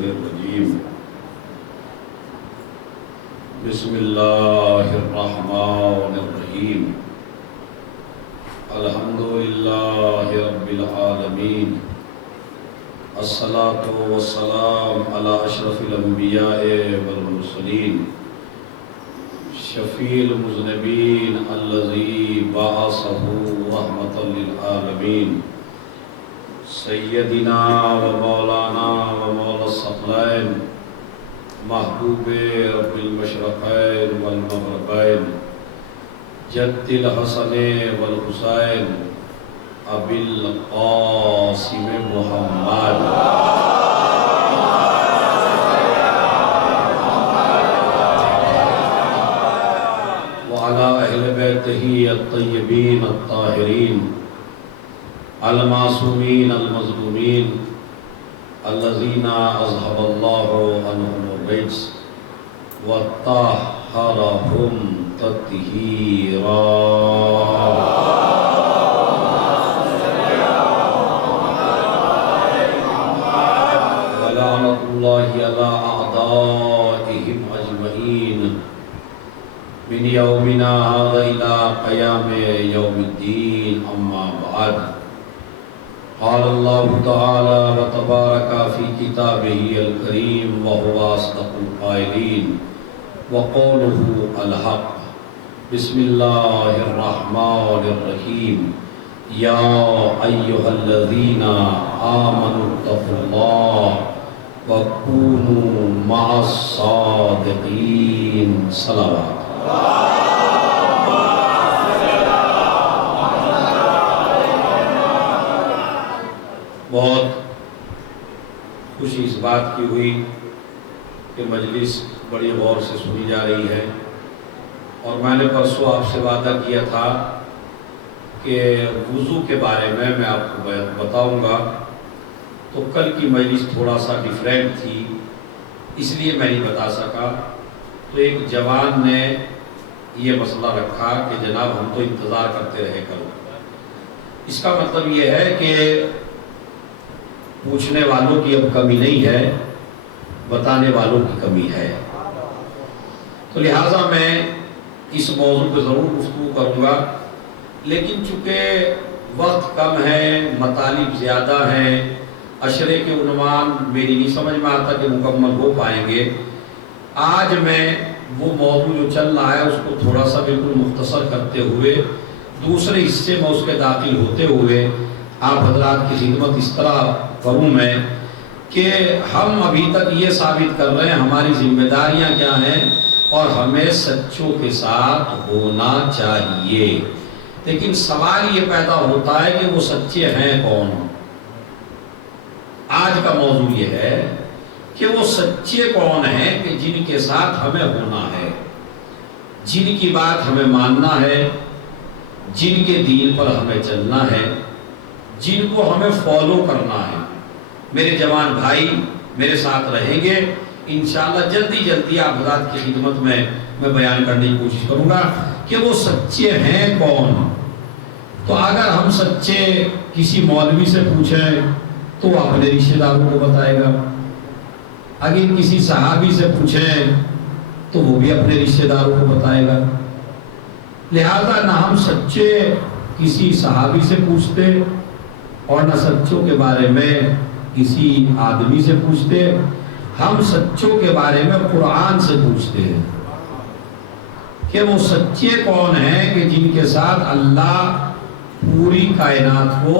الشیطان الرجیم بسم اللہ الرحمن الرحیم الحمدللہ رب العالمین الصلاة والسلام علی اشرف الانبیاء والمرسلین شفیع المذنبین الذی بعثہ رحمۃ للعالمین سیدنا و مولانا و مولا الثقلین محبوب رب المشرقین والمغربین جد الحسن والحسین ابی القاسم محمد وعلی اہل بیتہ الطیبین الطاہرین المعصومین المظلومین الذین اذهب اللہ عنہم الرجس وطہرہم تطہیرا ولعنۃ اللہ علی اعدائہم اجمعین من یومنا ھذا الی قیام یوم الدین اما بعد قال اللہ تعالی وتبارک فی کتابہ الکریم وہو اصدق القائلین وقولہ الحق بسم اللہ الرحمن الرحیم یا ایہا الذین آمنوا اتقوا اللہ وکونوا مع الصادقین صلوات بہت خوشی اس بات کی ہوئی کہ مجلس بڑی غور سے سنی جا رہی ہے، اور میں نے پرسوں آپ سے وعدہ کیا تھا کہ وضو کے بارے میں آپ کو بتاؤں گا، تو کل کی مجلس تھوڑا سا ڈیفرنٹ تھی اس لیے میں نہیں بتا سکا۔ تو ایک جوان نے یہ مسئلہ رکھا کہ جناب ہم تو انتظار کرتے رہے کرو۔ اس کا مطلب یہ ہے کہ پوچھنے والوں کی اب کمی نہیں ہے، بتانے والوں کی کمی ہے، تو لہٰذا میں اس موضوع پہ ضرور گفتگو کروں گا، لیکن چونکہ وقت کم ہے، مطالب زیادہ ہیں، اشرے کے عنوان میری نہیں سمجھ میں آتا کہ مکمل ہو پائیں گے۔ آج میں وہ موضوع جو چل رہا ہے اس کو تھوڑا سا بالکل مختصر کرتے ہوئے دوسرے حصے میں اس کے داخل ہوتے ہوئے آپ حضرات کی خدمت اس طرح کروں میں کہ ہم ابھی تک یہ ثابت کر رہے ہیں ہماری ذمہ داریاں کیا ہیں اور ہمیں سچوں کے ساتھ ہونا چاہیے، لیکن سوال یہ پیدا ہوتا ہے کہ وہ سچے ہیں کون؟ آج کا موضوع یہ ہے کہ وہ سچے کون ہیں کہ جن کے ساتھ ہمیں ہونا ہے، جن کی بات ہمیں ماننا ہے، جن کے دین پر ہمیں چلنا ہے، جن کو ہمیں فالو کرنا ہے۔ میرے جوان بھائی میرے ساتھ رہیں گے انشاءاللہ، جلدی آپ حضرات کی خدمت میں بیان کرنے کی کوشش کروں گا کہ وہ سچے ہیں کون۔ تو اگر ہم سچے کسی مولوی سے پوچھیں تو وہ اپنے رشتہ داروں کو بتائے گا، اگر کسی صحابی سے پوچھیں تو وہ بھی اپنے رشتہ داروں کو بتائے گا۔ لہذا نہ ہم سچے کسی صحابی سے پوچھتے اور نہ سچوں کے بارے میں کسی آدمی سے پوچھتے، ہم سچوں کے بارے میں قرآن سے پوچھتے ہیں کہ وہ سچے کون ہیں کہ جن کے ساتھ اللہ پوری کائنات کو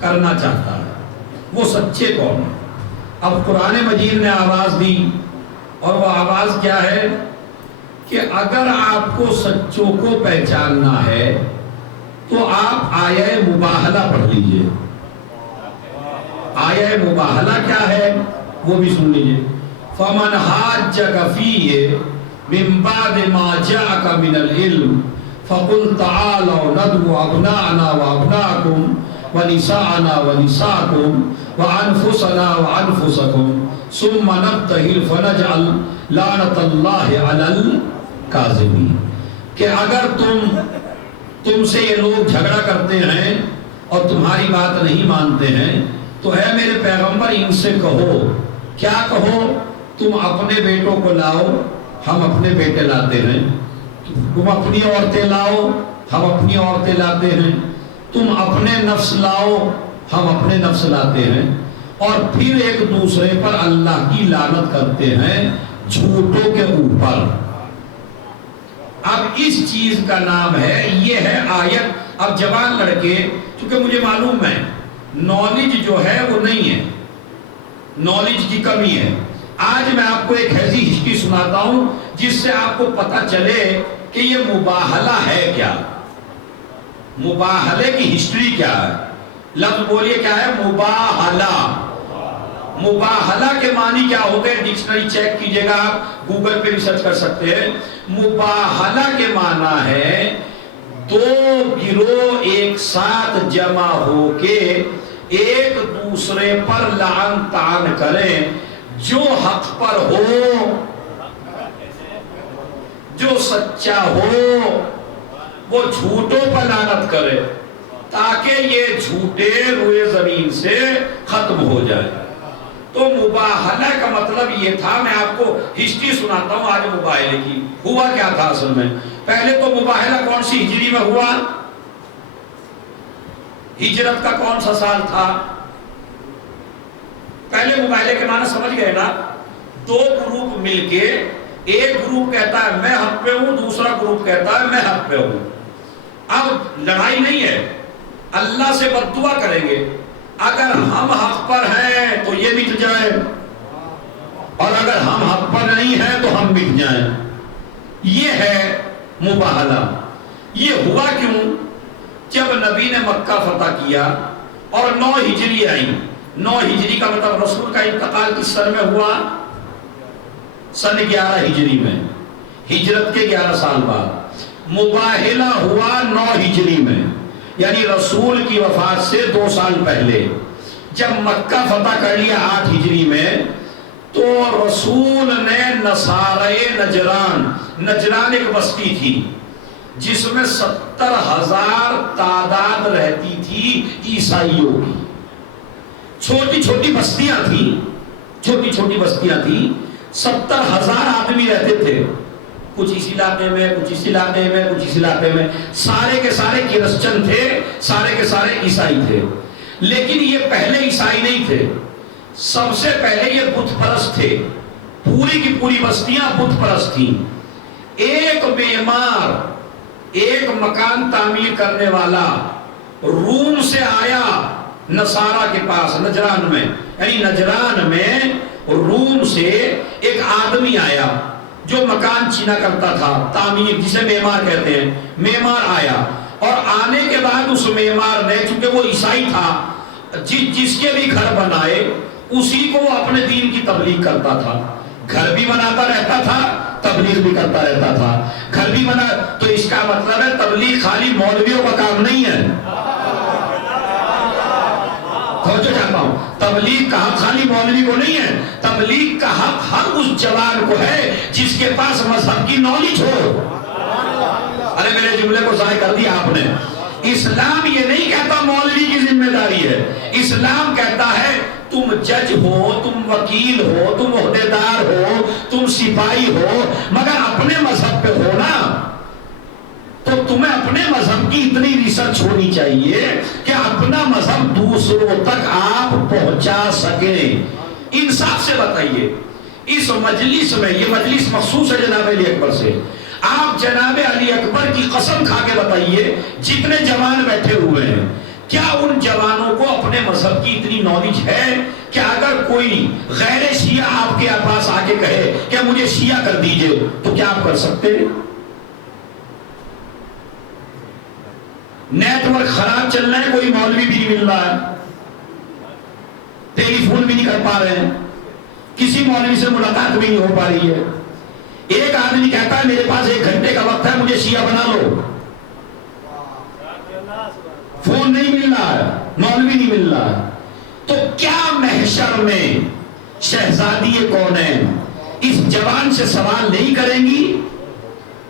کرنا چاہتا ہے، وہ سچے کون ہیں۔ اب قرآن مجید نے آواز دی، اور وہ آواز کیا ہے کہ اگر آپ کو سچوں کو پہچاننا ہے تو آپ آیہ مباہلہ پڑھ لیجئے۔ آیہ مباہلہ کیا ہے وہ بھی سن لیجئے۔ فَمَنْ حَاجَّكَ فِيهِ مِنْ بَعْدِ مَا جَاءَكَ مِنَ الْعِلْمِ فَقُلْ تَعَالَوْا نَدْعُ أَبْنَاءَنَا وَأَبْنَاءَكُمْ وَنِسَاءَنَا وَنِسَاءَكُمْ وَأَنفُسَنَا وَأَنفُسَكُمْ ثُمَّ نَبْتَهِلْ فَنَجْعَلْ لَعْنَةَ اللَّهِ عَلَى الْكَاذِبِينَ۔ کہ اگر تم سے یہ لوگ جھگڑا کرتے ہیں اور تمہاری بات نہیں مانتے ہیں تو اے میرے پیغمبر ان سے کہو کیا کہو تم اپنے بیٹوں کو لاؤ ہم اپنے بیٹے لاتے ہیں، تم اپنی عورتیں لاؤ ہم اپنی عورتیں لاتے ہیں، تم اپنے نفس لاؤ ہم اپنے نفس لاتے ہیں، اور پھر ایک دوسرے پر اللہ کی لعنت کرتے ہیں جھوٹوں کے اوپر۔ اب اس چیز کا نام ہے، یہ ہے آیت۔ اب جوان لڑکے، چونکہ مجھے معلوم ہے نالج جو ہے وہ نہیں ہے، نالج کی کمی ہے، آج میں آپ کو ایک ایسی ہسٹری سناتا ہوں جس سے آپ کو پتہ چلے کہ یہ مباہلہ ہے کیا، مباہلے کی ہسٹری کیا ہے۔ لفظ بولیے کیا ہے؟ مباہلہ۔ مباہلہ کے معنی کیا ہوتے ہیں؟ ڈکشنری چیک کیجئے گا، آپ گوگل پہ ریسرچ کر سکتے ہیں۔ مباہلہ کے معنی ہے دو گروہ ایک ساتھ جمع ہو کے ایک دوسرے پر لعن طعن کریں، جو حق پر ہو، جو سچا ہو وہ جھوٹوں پر لعنت کرے تاکہ یہ جھوٹے روئے زمین سے ختم ہو جائے۔ تو مباہلہ کا مطلب یہ تھا، میں آپ کو ہسٹری سناتا ہوں آج مباہلے کی۔ ہوا کیا تھا اصل میں؟ پہلے تو مباہلہ کون سی ہجری میں ہوا؟ ہجرت کا کون سا سال تھا؟ پہلے مباہلے کے معنی سمجھ گئے نا؟ دو گروپ مل کے، ایک گروپ کہتا ہے میں حق پہ ہوں، دوسرا گروپ کہتا ہے میں حق پہ ہوں۔ اب لڑائی نہیں ہے، اللہ سے بد دعا کریں گے، اگر ہم حق پر ہیں تو یہ مٹ جائے، اور اگر ہم حق پر نہیں ہیں تو ہم مٹ جائیں۔ یہ ہے مباہلہ۔ یہ ہوا کیوں؟ جب نبی نے مکہ فتح کیا اور 9 ہجری آئی، 9 ہجری کا مطلب رسول کا انتقال کس سن میں ہوا؟ سن 11 ہجری میں، ہجرت کے 11 سال بعد۔ مباہلہ ہوا 9 ہجری میں، یعنی رسول کی وفات سے 2 سال پہلے۔ جب مکہ فتح کر لیا 8 ہجری میں، تو رسول نے نصارے نجران، نجران ایک بستی تھی جس میں 70,000 تعداد رہتی تھی عیسائیوں کی، چھوٹی چھوٹی بستیاں تھیں، چھوٹی چھوٹی بستیاں تھیں، 70,000 آدمی رہتے تھے، کچھ اس علاقے میں، کچھ اس علاقے میں، کچھ اس علاقے میں، سارے کے سارے کرسچن تھے، سارے کے سارے عیسائی تھے۔ لیکن یہ پہلے عیسائی نہیں تھے، سب سے پہلے یہ بت پرست تھے، پوری کی پوری بستیاں بت پرست تھیں۔ ایک معمار، ایک مکان تعمیر کرنے والا روم سے آیا نصارہ کے پاس، نجران میں، یعنی نجران میں روم سے ایک آدمی آیا جو مکان چینا کرتا تھا، تعمیر جسے معمار کہتے ہیں، معمار آیا، اور آنے کے بعد اس معمار نے، چونکہ وہ عیسائی تھا، جس کے بھی گھر بنائے اسی کو وہ اپنے دین کی تبلیغ کرتا تھا، گھر بھی بناتا رہتا تھا، تبلیغ بھی کرتا رہتا تھا، گھر بھی بنا۔ تو اس کا مطلب ہے تبلیغ خالی مولویوں کا کام نہیں ہے، توجہ چاہتا ہوں، تبلیغ کا حق خالی مولوی کو نہیں ہے، تبلیغ کا حق ہر اس جوان کو ہے جس کے پاس مذہب کی نالج ہو۔ ارے میرے جملے کو ضائع کر دیا آپ نے۔ اسلام یہ نہیں کہتا مولوی کی ذمہ داری ہے، اسلام کہتا ہے تم جج ہو، تم وکیل ہو، تم عہدیدار ہو، تم سپاہی ہو، مگر اپنے مذہب پہ ہو نا، تو تمہیں اپنے مذہب کی اتنی ریسرچ ہونی چاہیے کہ اپنا مذہب دوسروں تک آپ پہنچا سکیں۔ انصاف سے بتائیے، اس مجلس میں، یہ مجلس مخصوص ہے جناب علی اکبر سے، آپ جناب علی اکبر کی قسم کھا کے بتائیے جتنے جوان بیٹھے ہوئے ہیں، کیا ان جوانوں کو اپنے مذہب کی اتنی نالج ہے کہ اگر کوئی غیر شیعہ آپ کے پاس آ کے کہے کہ مجھے شیعہ کر دیجئے تو کیا آپ کر سکتے ہیں؟ نیٹ ورک خراب چل رہا ہے، کوئی مولوی بھی نہیں مل رہا ہے، ٹیلی فون بھی نہیں کر پا رہے ہیں، کسی مولوی سے ملاقات بھی نہیں ہو پا رہی ہے۔ ایک آدمی کہتا ہے میرے پاس 1 گھنٹے کا وقت ہے، مجھے شیعہ بنا لو، فون نہیں مل رہا ہے، مولوی نہیں مل رہا ہے۔ تو کیا محشر میں شہزادی کونین اس جوان سے سوال نہیں کریں گی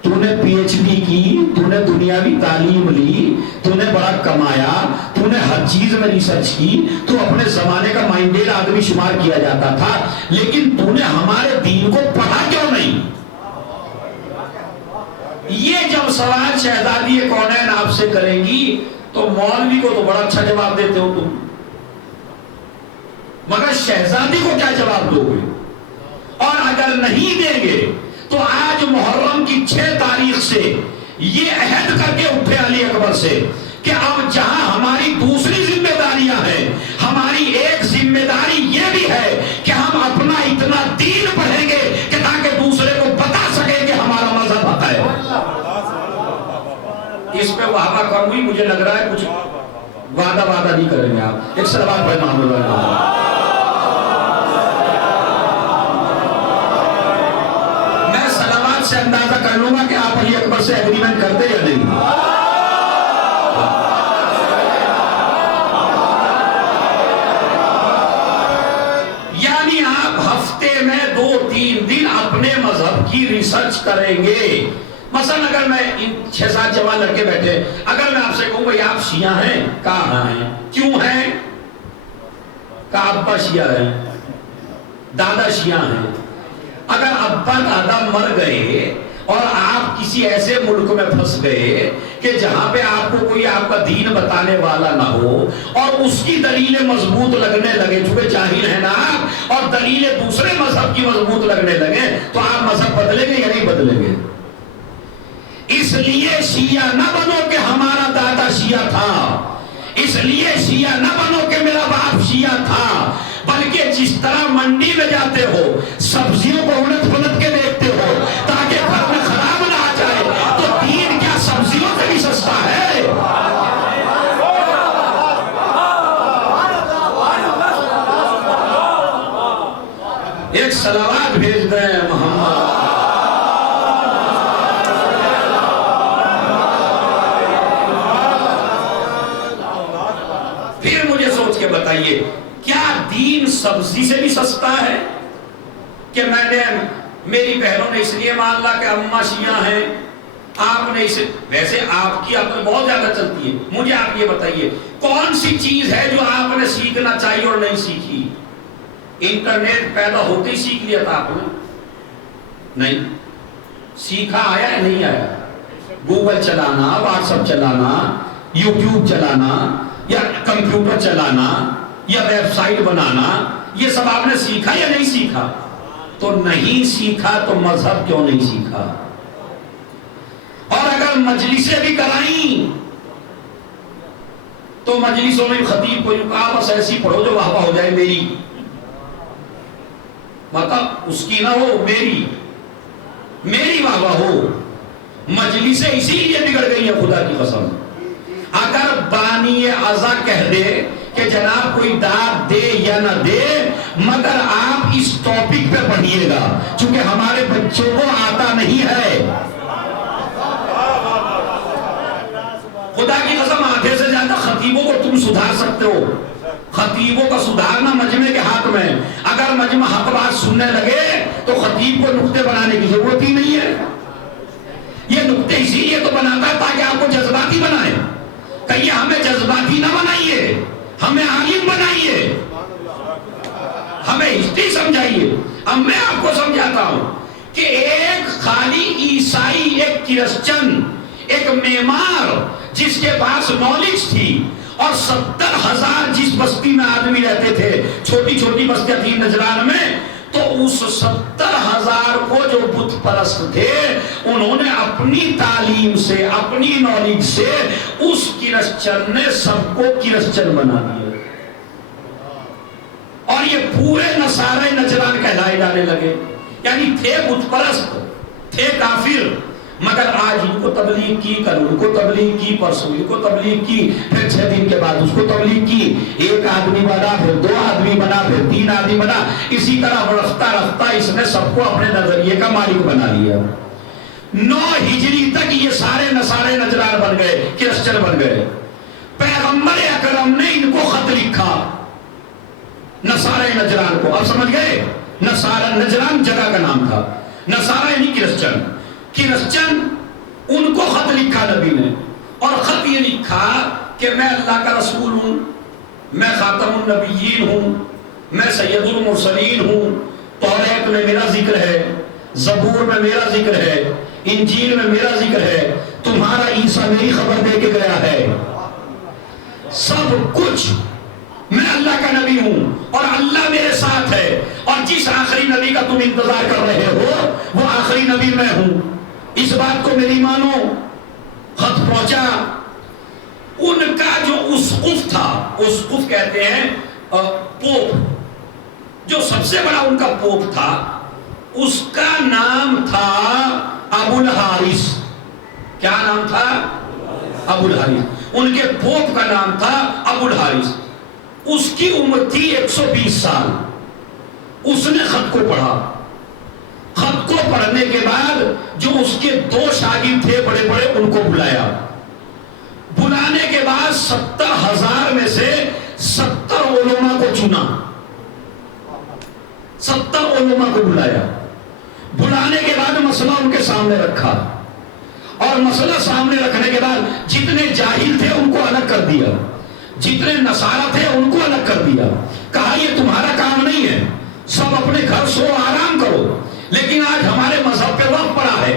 تو نے پی ایچ ڈی کی، تو نے دنیاوی تعلیم لی، تو نے بڑا کمایا، تو نے ہر چیز میں ریسرچ کی، تو اپنے زمانے کا مائنڈیڈ آدمی شمار کیا جاتا تھا، لیکن تو نے ہمارے دین کو پڑھا کیوں نہیں؟ یہ جب سوال شہزادی کونین آپ سے کریں گی تو مولوی کو تو بڑا اچھا جواب دیتے ہو تم، مگر شہزادی کو کیا جواب دو گے؟ اور اگر نہیں دیں گے تو آج محرم کی 6 تاریخ سے یہ عہد کر کے اٹھے علی اکبر سے کہ اب جہاں ہماری دوسری ذمہ داریاں ہیں، ہماری ایک ذمہ داری یہ بھی ہے کہ ہم اپنا اتنا دین پڑھیں گے کہ تاکہ دوسرے کو بتا سکیں کہ ہمارا مذہب حق ہے۔ اس پہ وعدہ کروں گی، مجھے لگ رہا ہے کچھ وعدہ نہیں کریں گے آپ۔ ایک صلوات پڑھیں محمد اللہ۔ سے اندازہ کر لوں گا کہ آپ علی اکبر سے ایگریمنٹ کرتے یا نہیں۔ یعنی آپ ہفتے میں 2-3 دن اپنے مذہب کی ریسرچ کریں گے۔ مثلا اگر میں 6-7 جوان لڑکے بیٹھے، اگر میں آپ سے کہوں بھائی آپ شیعہ ہیں، کہاں ہیں، کیوں ہیں؟ کہا ابا شیعہ ہیں، دادا شیعہ ہیں۔ اگر ابا دادا مر گئے اور آپ کسی ایسے ملک میں پھنس گئے کہ جہاں پہ آپ کو کوئی آپ کا دین بتانے والا نہ ہو اور اس کی دلیلیں مضبوط لگنے لگے، چونکہ جاہل ہیں نا آپ، اور دلیلیں دوسرے مذہب کی مضبوط لگنے لگے، تو آپ مذہب بدلیں گے یا نہیں بدلیں گے؟ اس لیے شیعہ نہ بنو کہ ہمارا دادا شیعہ تھا، اس لیے شیعہ نہ بنو کہ میرا باپ شیعہ تھا، بلکہ جس طرح منڈی میں جاتے ہو سبزیوں کو الٹ پلٹ کے دیکھتے ہو تاکہ گھر میں خراب نہ آ جائے، تو دین کیا سبزیوں سے بھی سستا ہے؟ ایک صلوات بھیج دیں محمد۔ پھر مجھے سوچ کے بتائیے، کیا دین سبزی سے بھی سستا ہے؟ کہ میں نے، میری بہنوں نے اس لیے مان لا کہ اماں شیعہ ہیں، آپ نے اسے، ویسے آپ کی عقل بہت زیادہ چلتی ہے، مجھے آپ یہ بتائیے کون سی چیز ہے جو آپ نے سیکھنا چاہیے اور نہیں سیکھی؟ انٹرنیٹ پیدا ہوتے ہی سیکھ لیا تھا آپ نے؟ نہیں سیکھا، آیا ہے نہیں آیا؟ گوگل چلانا، واٹس ایپ چلانا، یوٹیوب چلانا، یا کمپیوٹر چلانا، یا ویب سائٹ بنانا، یہ سب آپ نے سیکھا یا نہیں سیکھا؟ تو نہیں سیکھا تو مذہب کیوں نہیں سیکھا؟ اور اگر مجلسیں بھی کرائیں تو مجلسوں میں خطیب کو یوں کہا بس ایسی پڑھو جو واہ واہ ہو جائے میری، مطلب اس کی نہ ہو، میری واہ واہ ہو۔ مجلسیں اسی لیے بگڑ گئی ہیں خدا کی قسم۔ اگر بانی ازا کہہ دے کہ جناب کوئی داد دے یا نہ دے، مگر آپ اس ٹاپک پہ پڑھیے گا، چونکہ ہمارے بچوں کو آتا نہیں ہے۔ خدا کی قسم آدھے سے زیادہ خطیبوں کو تم سدھار سکتے ہو، خطیبوں کا سدھارنا مجمع کے ہاتھ میں۔ اگر مجمع حق بات سننے لگے تو خطیب کو نقطے بنانے کی ضرورت ہی نہیں ہے۔ یہ نقطے اسی لیے تو بناتا ہے تاکہ آپ کو جذباتی بنائے۔ کہیے ہمیں جذباتی نہ بنائیے، ہمیں عالم بنائیے، ہمیں ہسٹری سمجھائیے۔ اب میں آپ کو سمجھاتا ہوں کہ ایک خالی عیسائی، ایک کرسچن، ایک معمار جس کے پاس نالج تھی، اور 70,000 جس بستی میں آدمی رہتے تھے، چھوٹی چھوٹی بستیاں تھیں نجران میں، تو اس 70,000 کو جو بت پرست تھے انہوں نے اپنی تعلیم سے، اپنی نالج سے اس کرسچن نے سب کو کرسچن بنا دیا، اور یہ پورے نصارے نجران کہلائے جانے لگے۔ یعنی تھے بت پرست، تھے کافر، مگر آج ان کو تبلیغ کی، کل ان کو تبلیغ کی، پرسوں ان کو تبلیغ کی، پھر 6 دن کے بعد اس کو تبلیغ کی، ایک آدمی بنا، پھر 2 آدمی بنا، پھر 3 آدمی بنا، اسی طرح رفتہ رفتہ اس نے سب کو اپنے نظریے کا مالک بنا لیا۔ 9 ہجری تک یہ سارے نصارے نجران بن گئے، کرسچن بن گئے۔ پیغمبر اکرم نے ان کو خط لکھا، نصارے نجران کو۔ اب سمجھ گئے؟ نصارہ، نجران جگہ کا نام تھا، نصارہ یعنی کرسچن۔ کرسچن، ان کو خط لکھا نبی نے، اور خط یہ لکھا کہ میں اللہ کا رسول ہوں، میں خاتم النبیین ہوں، میں سید المرسلین ہوں، توریت میں میرا ذکر ہے، زبور میں میرا ذکر ہے، انجیل میں میرا ذکر ہے، تمہارا عیسیٰ میری خبر دے کے گیا ہے، سب کچھ میں اللہ کا نبی ہوں اور اللہ میرے ساتھ ہے، اور جس آخری نبی کا تم انتظار کر رہے ہو وہ آخری نبی میں ہوں، اس بات کو میری مانو۔ خط پہنچا۔ ان کا جو اسقف تھا، اسقف کہتے ہیں پوپ، جو سب سے بڑا ان کا پوپ تھا، اس کا نام تھا ابو الحارث۔ کیا نام تھا؟ ابو الحارث۔ ان کے پوپ کا نام تھا ابو الحارث۔ اس کی عمر تھی 120 سال۔ اس نے خط کو پڑھا۔ خط کو پڑھنے کے بعد جو اس کے 2 شاگرد تھے بڑے بڑے، ان کو بلایا۔ بلانے کے بعد 70,000 میں سے 70 علماء کو چنا۔ 70 علماء کو بلایا۔ بلانے کے بعد مسئلہ ان کے سامنے رکھا، اور مسئلہ سامنے رکھنے کے بعد جتنے جاہل تھے ان کو الگ کر دیا، جتنے نصارہ تھے ان کو الگ کر دیا۔ کہا یہ تمہارا کام نہیں ہے، سب اپنے گھر سو آرام کرو، لیکن آج ہمارے مذہب پہ وقت پڑا ہے،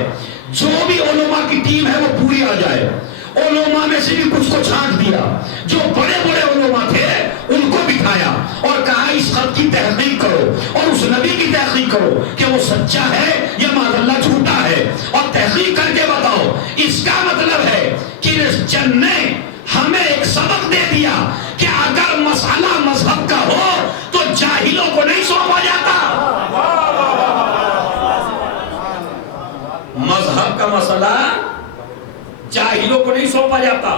جو بھی علماء کی ٹیم ہے وہ پوری آ جائے۔ علماء میں سے بھی کچھ کو چھانٹ دیا، جو بڑے بڑے علماء تھے ان کو بٹھایا اور کہا اس خط کی تحقیق کرو اور اس نبی کی تحقیق کرو کہ وہ سچا ہے یا معاذ اللہ جھوٹا ہے، اور تحقیق کر کے بتاؤ۔ اس کا مطلب ہے کہ کرسچن نے ہمیں ایک سبق دے دیا کہ اگر مسئلہ مذہب کا ہو تو جاہلوں کو نہیں سونپا جاتا۔ مذہب کا مسئلہ جاہلوں کو نہیں سونپا جاتا،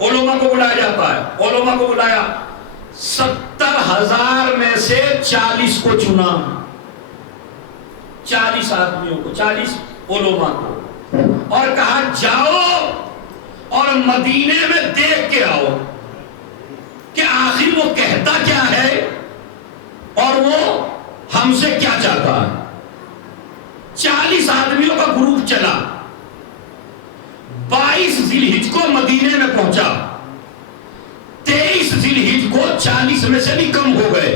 علماء کو بلایا جاتا ہے۔ علماء کو بلایا، 70,000 میں سے 40 کو چنا، 40 آدمیوں کو، 40 علماء کو، اور کہا جاؤ اور مدینے میں دیکھ کے آؤ کہ آخر وہ کہتا کیا ہے اور وہ ہم سے کیا چاہتا ہے۔ 40 آدمیوں کا گروپ چلا، 22 ذی الحجہ کو مدینے میں پہنچا۔ 23 ذی الحجہ کو 40 میں سے بھی کم ہو گئے۔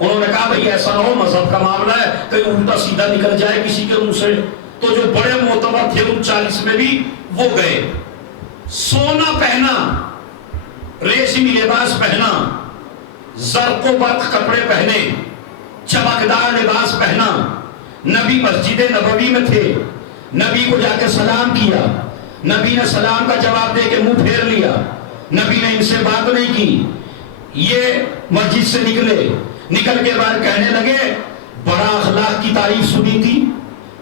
انہوں نے کہا بھئی ایسا نہ ہو، مذہب کا معاملہ ہے، کہیں الٹا سیدھا نکل جائے کسی کے منہ سے۔ تو جو بڑے معتبر تھے ان 40 میں بھی وہ گئے۔ سونا پہنا، ریشمی لباس پہنا، زرق و برق کپڑے پہنے، چمکدار لباس پہنا، نبی مسجد نبوی میں تھے، نبی کو جا کے سلام کیا، نبی نے سلام کا جواب دے کے منہ پھیر لیا، نبی نے ان سے بات نہیں کی۔ یہ مسجد سے نکل کے بعد کہنے لگے بڑا اخلاق کی تعریف سنی تھی،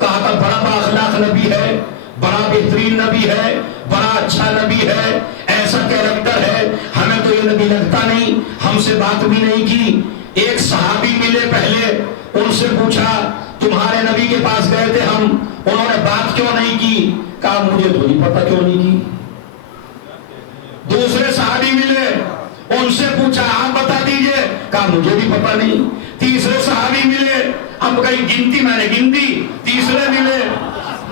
کہا تھا بڑا با اخلاق نبی ہے، بڑا بہترین نبی ہے، بڑا اچھا نبی ہے، ایسا کیریکٹر ہے، ہمیں تو یہ نبی لگتا نہیں، ہم سے بات بھی نہیں کی۔ ایک صحابی ملے پہلے، ان سے پوچھا تمہارے نبی کے پاس گئے تھے ہم، انہوں نے بات کیوں نہیں کی؟ کہا مجھے تو نہیں پتا کیوں نہیں کی۔ دوسرے صحابی ملے، ان سے پوچھا آپ بتا دیجئے، کہا مجھے بھی پتا نہیں۔ تیسرے صحابی ملے، اب کہیں گنتی میں نے گنتی، تیسرے ملے،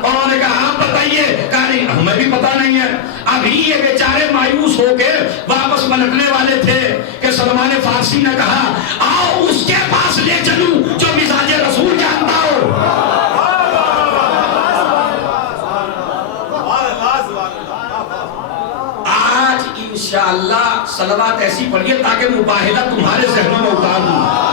انہوں نے کہا آپ بتائیے، کہا نہیں ہمیں بھی پتا نہیں ہے۔ ابھی یہ بیچارے مایوس ہو کے واپس پلٹنے والے تھے کہ سلمان فارسی نے کہا آؤ اس کے پاس لے چلوں جو مزاج رسول جانتا ہو۔ آج انشاءاللہ صلوات ایسی پڑھیے تاکہ مباہلہ تمہارے ذہنوں میں اتار دوں۔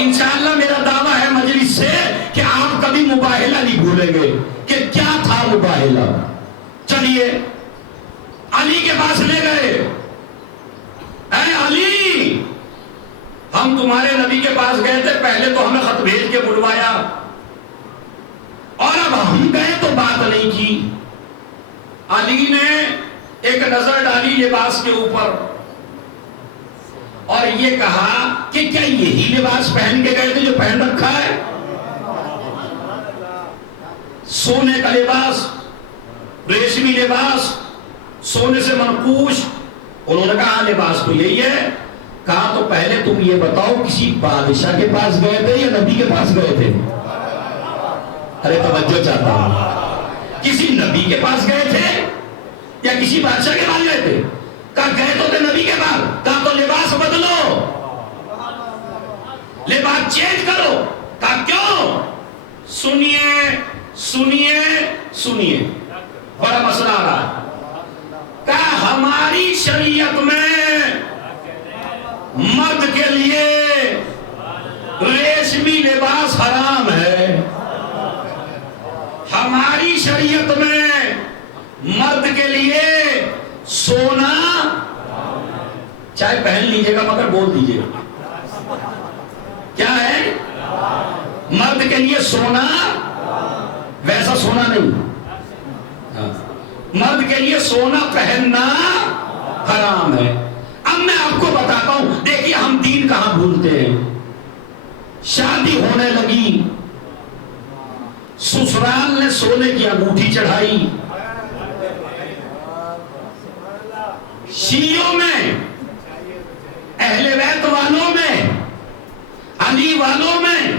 انشاءاللہ میرا دعویٰ ہے مجلس سے کہ آپ کبھی مباہلہ نہیں بھولیں گے کہ کیا تھا مباہلہ۔ چلیے علی کے پاس لے گئے، اے علی ہم تمہارے نبی کے پاس گئے تھے، پہلے تو ہمیں خط بھیج کے بلوایا اور اب ہم گئے تو بات نہیں کی۔ علی نے ایک نظر ڈالی لباس کے اوپر اور یہ کہا کہ کیا یہی لباس پہن کے گئے تھے جو پہن رکھا ہے؟ سونے کا لباس، ریشمی لباس، سونے سے منقوش. انہوں نے کہا لباس تو یہی ہے. کہا تو پہلے تم یہ بتاؤ کسی بادشاہ کے پاس گئے تھے یا نبی کے پاس گئے تھے؟ ارے توجہ چاہتا ہوں. کسی نبی کے پاس گئے تھے یا کسی بادشاہ کے پاس گئے تھے؟ کہا گئے تو تھے نبی کے پاس. کہا تو لباس بدلو، لباس چینج کرو. کہا کیوں؟ سنیے سنیے سنیے، بڑا مسئلہ آ رہا ہے. کہا ہماری شریعت میں مرد کے لیے ریشمی لباس حرام ہے. ہماری شریعت میں مرد کے لیے سونا چاہے پہن لیجئے گا مگر بول دیجئے گا کیا ہے؟ مرد کے لیے سونا ویسا سونا نہیں. مرد کے لیے سونا پہننا حرام ہے. اب میں آپ کو بتاتا ہوں، دیکھیے ہم دین کہاں بھولتے ہیں. شادی ہونے لگی، سسرال نے سونے کی انگوٹھی چڑھائی. شیعوں میں، اہل بیت والوں میں، علی والوں میں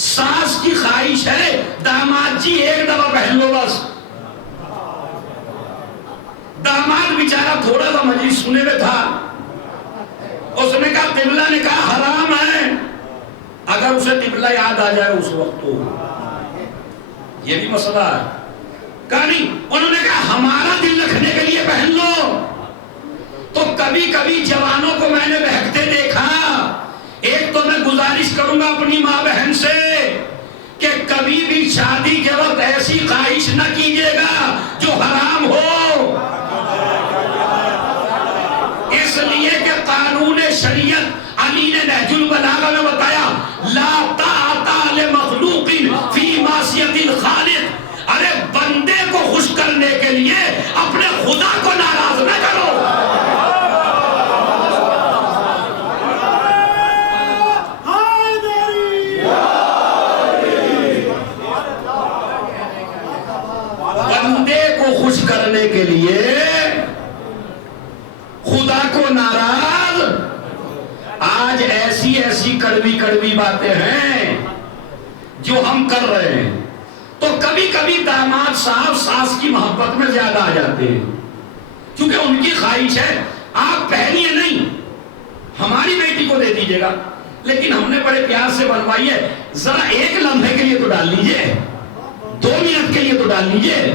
ساس کی خواہش ہے داماد جی ایک دفعہ پہن لو بس. داماد بیچارہ تھوڑا سا مجلس سنے میں تھا، اس نے کہا قبلہ نے کہا حرام ہے. اگر اسے قبلہ یاد آ جائے اس وقت تو یہ بھی مسئلہ ہے. کہا نہیں، انہوں نے کہا ہمارا دل رکھنے کے لیے پہن لو. تو کبھی کبھی جوانوں کو میں نے بہکتے دیکھا. ایک تو میں گزارش کروں گا اپنی ماں بہن سے کہ کبھی بھی شادی کے وقت ایسی خواہش نہ کیجیے گا جو حرام ہو. اس لیے کہ قانون شریعت علی نے نہج البلاغہ میں بتایا لا طاعۃ لمخلوق فی معصیۃ الخالق. ارے بندے کو خوش کرنے کے لیے اپنے خدا کو ناراض نہ کرو. بندے کو خوش کرنے کے لیے خدا کو ناراض. آج ایسی ایسی کڑوی کڑوی باتیں ہیں جو ہم کر رہے ہیں. تو کبھی کبھی داماد صاحب ساس کی محبت میں زیادہ آ جاتے ہیں کیونکہ ان کی خواہش ہے آپ پہنیے نہیں، ہماری بیٹی کو دے دیجیے گا. لیکن ہم نے بڑے پیار سے بنوائی ہے، ذرا ایک لمحے کے لیے تو ڈال لیجیے، 2 منٹ کے لیے تو ڈال لیجیے.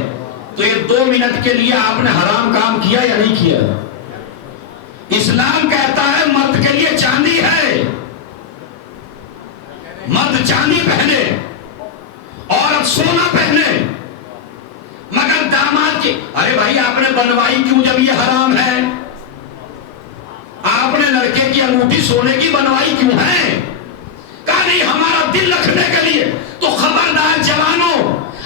تو یہ 2 منٹ کے لیے آپ نے حرام کام کیا یا نہیں کیا؟ اسلام کہتا ہے مرد کے لیے چاندی ہے، مرد چاندی پہنے، عورت سونا پہنے. مگر داماد کی ارے بھائی آپ نے بنوائی کیوں جب یہ حرام ہے؟ آپ نے لڑکے کی انگوٹھی سونے کی بنوائی کیوں ہے؟ کہا نہیں ہمارا دل رکھنے کے لیے. تو خبردار جوانوں،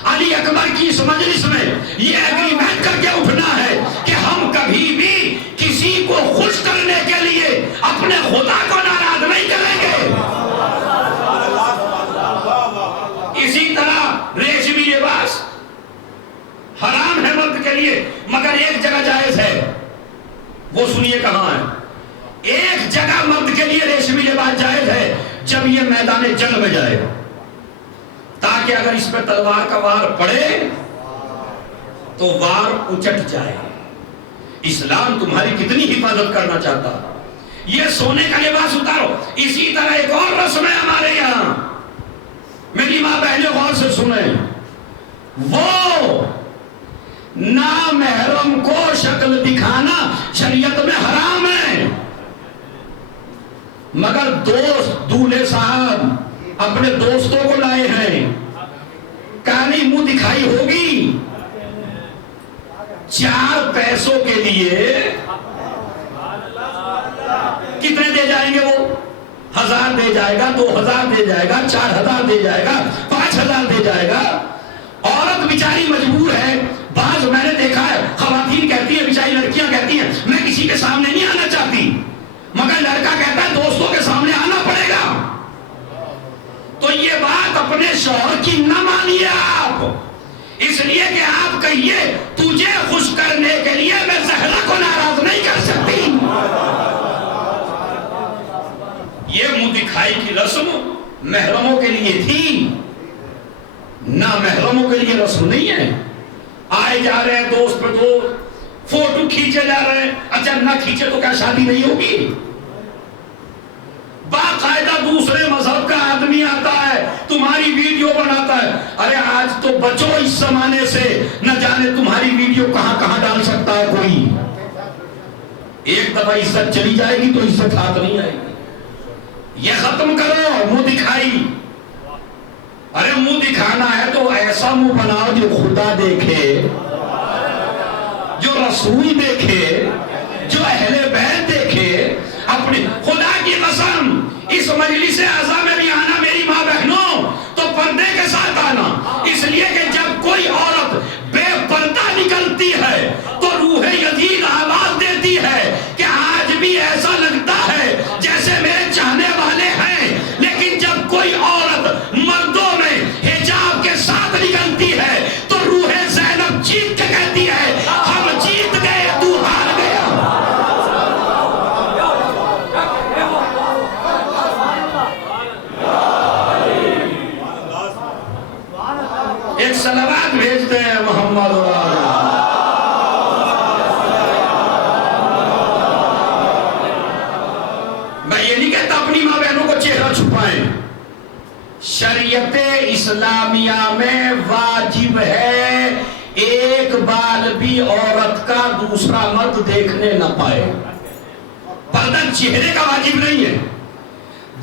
علی اکبر کی اس مجلس میں یہ ایگریمنٹ کر کے اٹھنا ہے کہ ہم کبھی بھی کسی کو خوش کرنے کے لیے اپنے خدا کو ناراض نہیں کریں گے. اسی طرح ریشمی لباس حرام ہے مرد کے لیے، مگر ایک جگہ جائز ہے. وہ سنیے کہاں ہے. ایک جگہ مرد کے لیے ریشمی لباس جائز ہے جب یہ میدان جنگ میں جائے، تاکہ اگر اس پہ تلوار کا وار پڑے تو وار اچٹ جائے. اسلام تمہاری کتنی حفاظت کرنا چاہتا. یہ سونے کا لباس اتارو. اسی طرح ایک اور رسم ہے ہمارے یہاں، میری ماں بہنیں غور سے سنیں. وہ نامحرم کو شکل دکھانا شریعت میں حرام ہے، مگر دوست دولہے صاحب اپنے دوستوں کو لائے ہیں، کہانی منہ دکھائی ہوگی. 4 پیسوں کے لیے کتنے دے جائیں گے؟ وہ 1000 دے جائے گا، 2000 دے جائے گا، 4000 دے جائے گا، 5000 دے جائے گا. عورت بیچاری مجبور ہے. بعض میں نے دیکھا ہے خواتین کہتی ہیں، بیچاری لڑکیاں کہتی ہیں میں کسی کے سامنے نہیں آنا چاہتی، مگر لڑکا کہتا ہے دوستوں کے سامنے آنا پڑے گا. تو یہ بات اپنے شوہر کی نہ مانیے آپ. اس لیے کہ آپ کہیے تجھے خوش کرنے کے لیے میں زہرا کو ناراض نہیں کر سکتی. یہ منہ دکھائی کی رسم محرموں کے لیے تھی، نہ محرموں کے لیے رسم نہیں ہے. آئے جا رہے ہیں دوست پہ دوست، فوٹو کھینچے جا رہے ہیں. اچھا نہ کھینچے تو کیا شادی نہیں ہوگی؟ باقاعدہ دوسرے مذہب کا آدمی آتا ہے تمہاری ویڈیو بناتا ہے. ارے آج تو بچو اس زمانے سے، نہ جانے تمہاری ویڈیو کہاں کہاں ڈال سکتا ہے کوئی. ایک دفعہ عزت چلی جائے گی تو عزت ہاتھ نہیں آئے گی. یہ ختم کرو منہ دکھائی. ارے منہ دکھانا ہے تو ایسا منہ بناؤ جو خدا دیکھے، جو رسول دیکھے، جو اہل بیت دیکھے. اپنی خدا کی قسم اس مجلس اعزا میں بھی آنا میری ماں بہنوں تو پردے کے ساتھ آنا، اس لیے کہ جب کوئی عورت بے پردہ نکلتی ہے تو روح یزید آواز دیتی ہے کہ آج بھی ایسا لگتا ہے جیسے میرے چاہنے والے ہیں. لیکن جب کوئی عورت مردوں میں حجاب کے ساتھ نکلتی ہے تو روح زینب جیت کے کہتی ہے ہم جیت گئے تو ہار گیا. ایک صلوات بھیجتے ہیں محمد میں یہ نہیں کہتا اپنی ماں بہنوں کو چہرہ چھپائیں. شریعت اسلامیہ میں واجب ہے ایک بال بھی عورت کا دوسرا مرد دیکھنے نہ پائے. پردہ چہرے کا واجب نہیں ہے.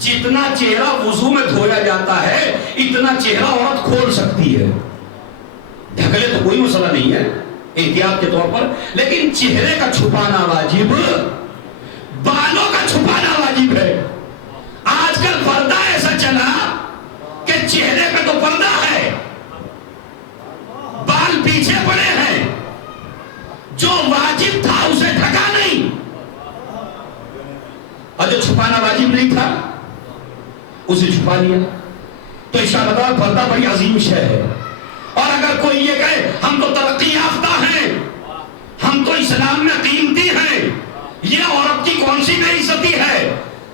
جتنا چہرہ وضو میں دھویا جاتا ہے اتنا چہرہ عورت کھول سکتی ہے. ڈھکلے تو کوئی مسئلہ نہیں ہے احتیاط کے طور پر، لیکن چہرے کا چھپانا واجب، بالوں کا چھپانا واجب ہے. آج کل پردہ ایسا چلا کہ چہرے پہ تو پردہ ہے، بال پیچھے پڑے ہیں، جو واجب تھا اسے ڈھکا نہیں، اور جو چھپانا واجب نہیں تھا اسے چھپا لیا. تو اس کا مطلب پردہ بڑی عظیم شے ہے. اور اگر کوئی یہ کہے ہم تو ترقی یافتہ ہیں، ہم تو اسلام میں قیمتی ہیں، یہ عورت کی کون سی بے عزتی ہے،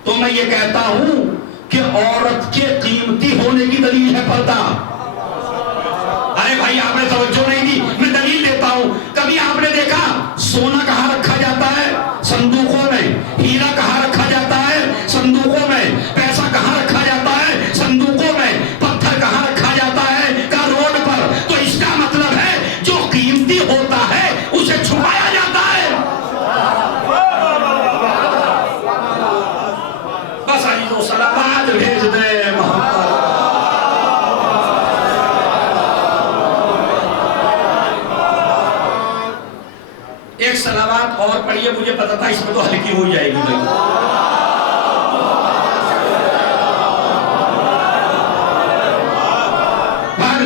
تو میں یہ کہتا ہوں کہ عورت کے قیمتی ہونے کی دلیل ہے پردہ. ارے بھائی آپ نے توجہ نہیں دی، میں دلیل دیتا ہوں. کبھی آپ نے دیکھا سونا کہاں رکھا جاتا ہے؟ صندوقوں میں. ہیرا کہاں رکھا جاتا ہے؟ صندوقوں میں. پیسہ کہاں رکھا جاتا ہے؟ صندوقوں میں. پتھر کہاں رکھا جاتا ہے؟ کا روڈ پر. تو اس کا مطلب ہے جو قیمتی ہوتا ہے اسے چھپایا جاتا ہے. بس آئی تو صلوات بھیج دے محمد. ایک صلوات اور پڑھیے، مجھے پتا تھا اس میں تو ہلکی ہو جائے گی بھائی.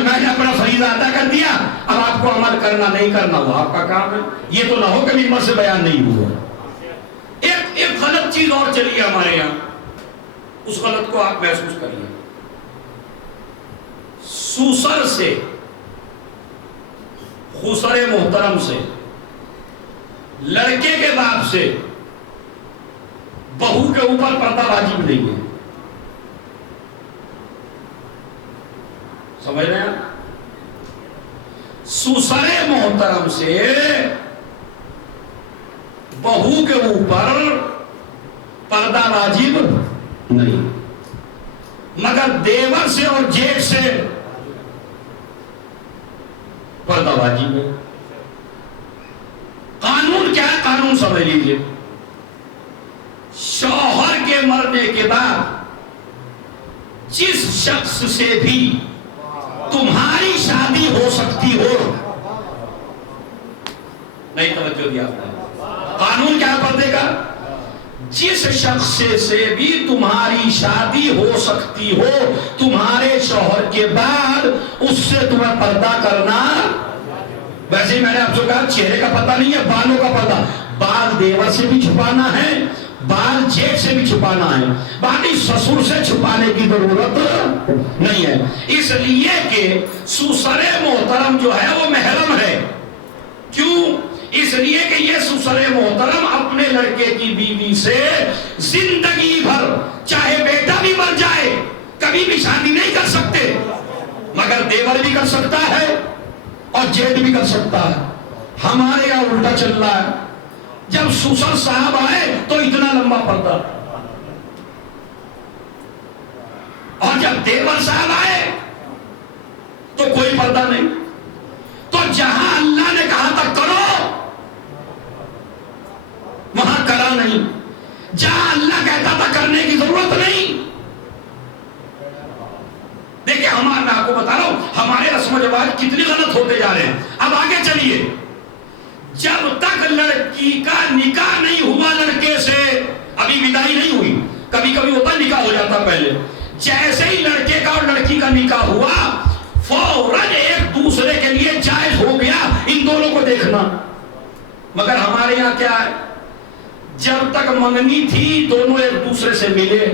میں نے اپنا فریضہ ادا کر دیا، اب آپ کو عمل کرنا نہیں کرنا وہ آپ کا کام ہے. یہ تو نہ ہو کہ ممبر سے بیان نہیں ہوا. ایک غلط چیز اور چلی ہے ہمارے یہاں، اس غلط کو آپ محسوس کریے. سوسر سے، خسر محترم سے، لڑکے کے باپ سے بہو کے اوپر پردہ واجب نہیں ہے. سمجھ رہے ہیں؟ سسر محترم سے بہو کے اوپر پردہ واجب نہیں، مگر دیور سے اور جیٹھ سے پردہ واجب ہے. قانون کیا ہے؟ قانون سمجھ لیجیے. شوہر کے مرنے کے بعد جس شخص سے بھی تمہاری شادی ہو سکتی ہو، نہیں توجہ دیا آپ نے. قانون کیا پردے کا؟ جس شخص سے بھی تمہاری شادی ہو سکتی ہو تمہارے شوہر کے بعد، اس سے تمہیں پردہ کرنا. ویسے ہی میں نے آپ سے کہا چہرے کا پردہ نہیں ہے، بالوں کا پردہ. بال دیور سے بھی چھپانا ہے، بال جیب سے بھی چھپانا ہے، باقی سسر سے چھپانے کی ضرورت نہیں ہے، اس لیے کہ سسر محترم جو ہے وہ محرم ہے۔ کیوں؟ اس لیے کہ یہ سسر محترم اپنے لڑکے کی بیوی سے زندگی بھر، چاہے بیٹا بھی مر جائے کبھی بھی شادی نہیں کر سکتے، مگر دیور بھی کر سکتا ہے اور جیٹ بھی کر سکتا ہے۔ ہمارے یہاں الٹا چل رہا ہے، جب سسر صاحب آئے تو اتنا لمبا پردہ، اور جب دیور صاحب آئے تو کوئی پردہ نہیں۔ تو جہاں اللہ نے کہا تھا کرو وہاں کرا نہیں، جہاں اللہ کہتا تھا کرنے کی ضرورت نہیں۔ دیکھیں میں آپ کو بتا رہا ہوں ہمارے رسم و رواج کتنے غلط ہوتے جا رہے ہیں۔ اب آگے چلیے، جب تک لڑکی کا نکاح نہیں ہوا لڑکے سے، ابھی ودائی نہیں ہوئی، کبھی کبھی ہوتا نکاح ہو جاتا پہلے، جیسے ہی لڑکے کا اور لڑکی کا نکاح ہوا فوراً ایک دوسرے کے لیے جائز ہو گیا ان دونوں کو دیکھنا۔ مگر ہمارے یہاں کیا ہے، جب تک منگنی تھی دونوں ایک دوسرے سے ملے،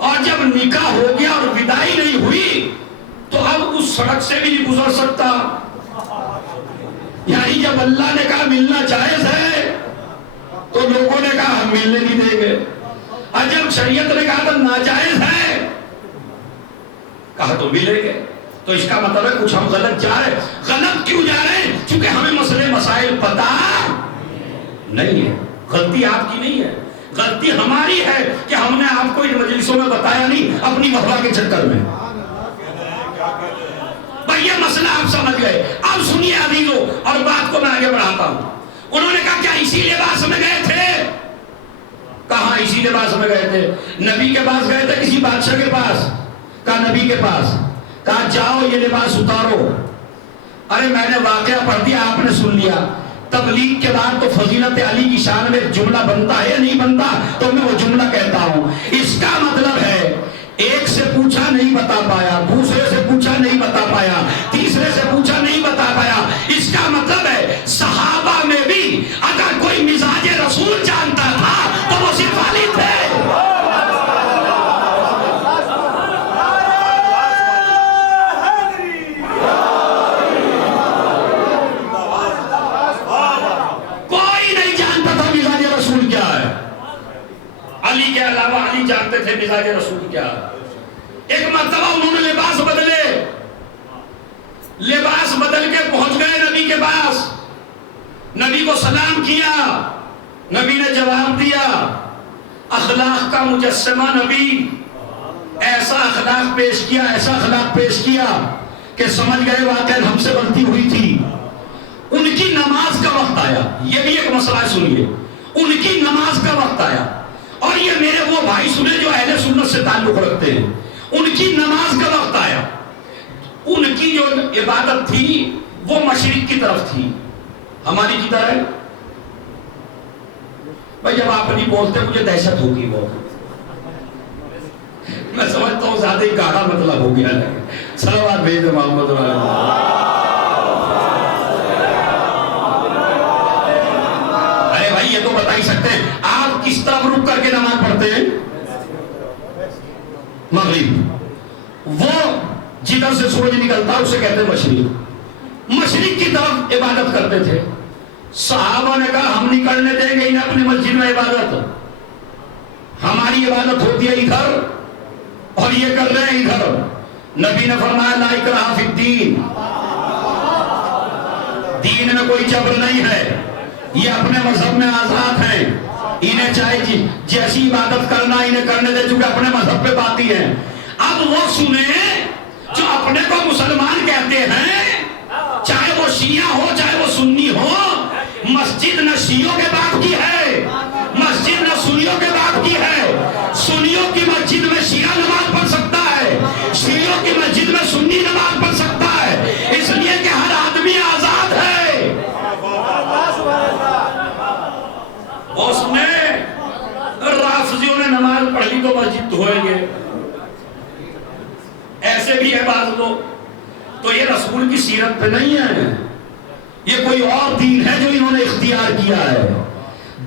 اور جب نکاح ہو گیا اور ودائی نہیں ہوئی تو اب اس سڑک سے بھی نہیں گزر سکتا۔ یعنی جب اللہ نے کہا ملنا جائز ہے تو لوگوں نے کہا ہم ملنے نہیں دیں گے، اور جب شریعت نے کہا تھا ناجائز ہے کہا تو ملیں گے۔ تو اس کا مطلب ہے کچھ ہم غلط جا رہے ہیں۔ غلط کیوں جا رہے ہیں؟ چونکہ ہمیں مسئلے مسائل پتہ نہیں ہے۔ غلطی آپ کی نہیں ہے، غلطی ہماری ہے کہ ہم نے آپ کو ان مجلسوں میں بتایا نہیں اپنی وفا کے چکر میں۔ بھائی یہ مسئلہ آپ سمجھ گئے، اب سنیے عزیزو، اور بات کو میں آگے بڑھاتا ہوں۔ انہوں نے کہا کیا اسی لباس میں گئے تھے؟ کہاں اسی لباس میں گئے تھے؟ نبی کے پاس گئے تھے، کسی بادشاہ کے پاس؟ کہا نبی کے پاس، کہا جاؤ یہ لباس اتارو۔ ارے میں نے واقعہ پڑھ دیا، آپ نے سن لیا۔ تبلیغ کے بعد تو فضیلت علی کی شان میں جملہ بنتا ہے یا نہیں بنتا؟ تو میں وہ جملہ کہتا ہوں۔ اس کا مطلب ہے ایک سے پوچھا نہیں بتا پایا، دوسرے سے پوچھا نہیں بتا پایا، تیسرے سے پوچھا نہیں بتا پایا۔ اس کا مطلب ہے صحابہ میں بھی اگر کوئی مزاج رسول جانتا تھا تو وہ صرف علی تھے۔ علی کے علاوہ علی جانتے تھے مزاج رسول کیا۔ ایک مرتبہ انہوں نے لباس بدلے، لباس بدل کے پہنچ گئے نبی کے پاس، نبی کو سلام کیا، نبی نے جواب دیا۔ اخلاق کا مجسمہ نبی، ایسا اخلاق پیش کیا، ایسا اخلاق پیش کیا کہ سمجھ گئے واقعی ہم سے غلطی ہوئی تھی۔ ان کی نماز کا وقت آیا، یہ بھی ایک مسئلہ ہے، سنیے، ان کی نماز کا وقت آیا، اور یہ میرے وہ بھائی سنے جو اہل سنت سے تعلق رکھتے ہیں، ان کی نماز کا وقت آیا۔ ان کی جو عبادت تھی وہ مشرق کی طرف تھی، ہماری کی طرح۔ بھائی جب آپ نہیں بولتے مجھے دہشت ہوگی، وہ میں سمجھتا ہوں زیادہ ہی گاڑا مطلب ہو گیا ہے۔ صلوات بھیج دو محمد علیہ۔ ارے بھائی یہ تو بتا ہی سکتے ہیں آپ کس طرف رک کر کے نماز پڑھتے ہیں؟ مغرب، وہ جدھر سے سورج نکلتا اسے کہتے ہیں مشرق، مشرق کی طرف عبادت کرتے تھے۔ صحابہ نے کہا ہم نہیں کرنے دیں گے انہیں اپنی مسجد میں عبادت، ہماری عبادت ہوتی ہے ادھر اور یہ کر رہے ہیں ادھر۔ نبی نے فرمایا لا اکراہ فی الدین، دین میں کوئی جبر نہیں ہے، یہ اپنے مذہب میں آزاد ہیں، انہیں چاہے جیسی عبادت کرنا انہیں کرنے دے، چونکہ اپنے مذہب پہ باتی ہیں۔ اب وہ سنیں جو اپنے کو مسلمان کہتے ہیں، چاہے وہ شیعہ ہو چاہے وہ سنی ہو، مسجد نہ شیعوں کے باپ کی ہے، مسجد نہ سنیوں کے باپ کی ہے۔ سنیوں کی مسجد میں شیعہ نماز پڑھ سکتا ہے، شیعوں کی مسجد میں سنی نماز پڑھ سکتا ہے، اس لیے کہ ہر آدمی آزاد ہے۔ اس نے رافضیوں نے نماز پڑھ لی تو مسجد دھوئیں گے، ایسے بھی ہے بعض لوگ۔ تو یہ رسول کی سیرت پہ نہیں ہے، یہ کوئی اور دین ہے جو انہوں نے اختیار کیا ہے۔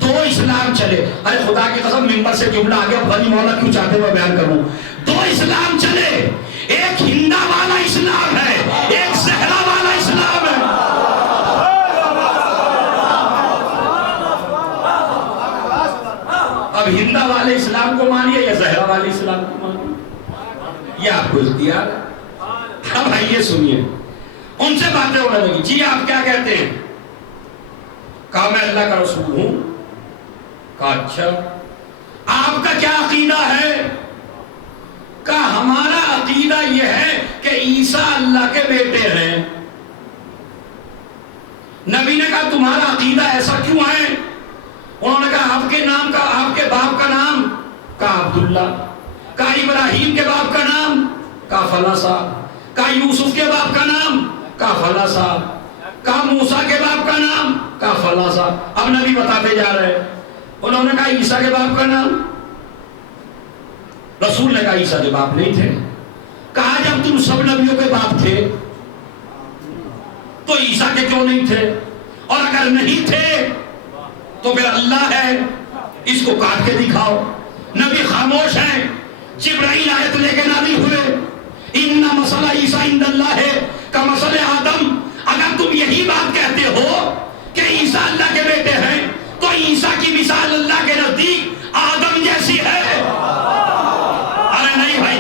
دو اسلام چلے. ارے خدا کی قسم ممبر سے جملہ آ گیا, غنی مولا کیوں چاہتے ہوئے بیان کروں. دو اسلام چلے, ایک ہندا والا اسلام ہے, ایک زہرا والا اسلام ہے. اب ہندا والے اسلام کو مانیے یا زہرا والے اسلام کو مانیے, یہ آپ کو اختیار ہے. اب آئیے سنیے, ان سے باتیں ہونے لگی. جی آپ کیا کہتے ہیں؟ کہا میں اللہ کا رسول ہوں. کہا اچھا آپ کا کیا عقیدہ ہے؟ کہا ہمارا عقیدہ یہ ہے کہ عیسیٰ اللہ کے بیٹے ہیں. نبی نے کہا تمہارا عقیدہ ایسا کیوں ہے؟ انہوں نے کہا آپ کے نام کا, آپ کے باپ کا نام. کہا عبداللہ. کہا ابراہیم کے باپ کا نام. کہا فلاں صاحب. کہا یوسف کے باپ کا نام. کہا فلاں صاحب. کہا موسیٰ کے باپ کا نام. کہا فلاں صاحب. اب نبی بتاتے جا رہے ہیں. انہوں نے کہا عیسیٰ کے باپ کا نام. رسول نے کہا عیسیٰ کے باپ نہیں تھے. کہا جب تم سب نبیوں کے باپ تھے تو عیسیٰ کے کیوں نہیں تھے؟ اور اگر نہیں تھے تو پھر اللہ ہے, اس کو کاٹ کے دکھاؤ. نبی خاموش ہیں. جبرائیل آیت لے کے نازل ہوئے, ان مسئلہ عیسیٰ عند اللہ ہے کا مسئلہ آدم. اگر تم یہی بات کہتے ہو کہ عیسیٰ اللہ کے بیٹے ہیں تو عیسیٰ کی مثال اللہ کے نزدیک آدم جیسی ہے. ارے نہیں بھائی,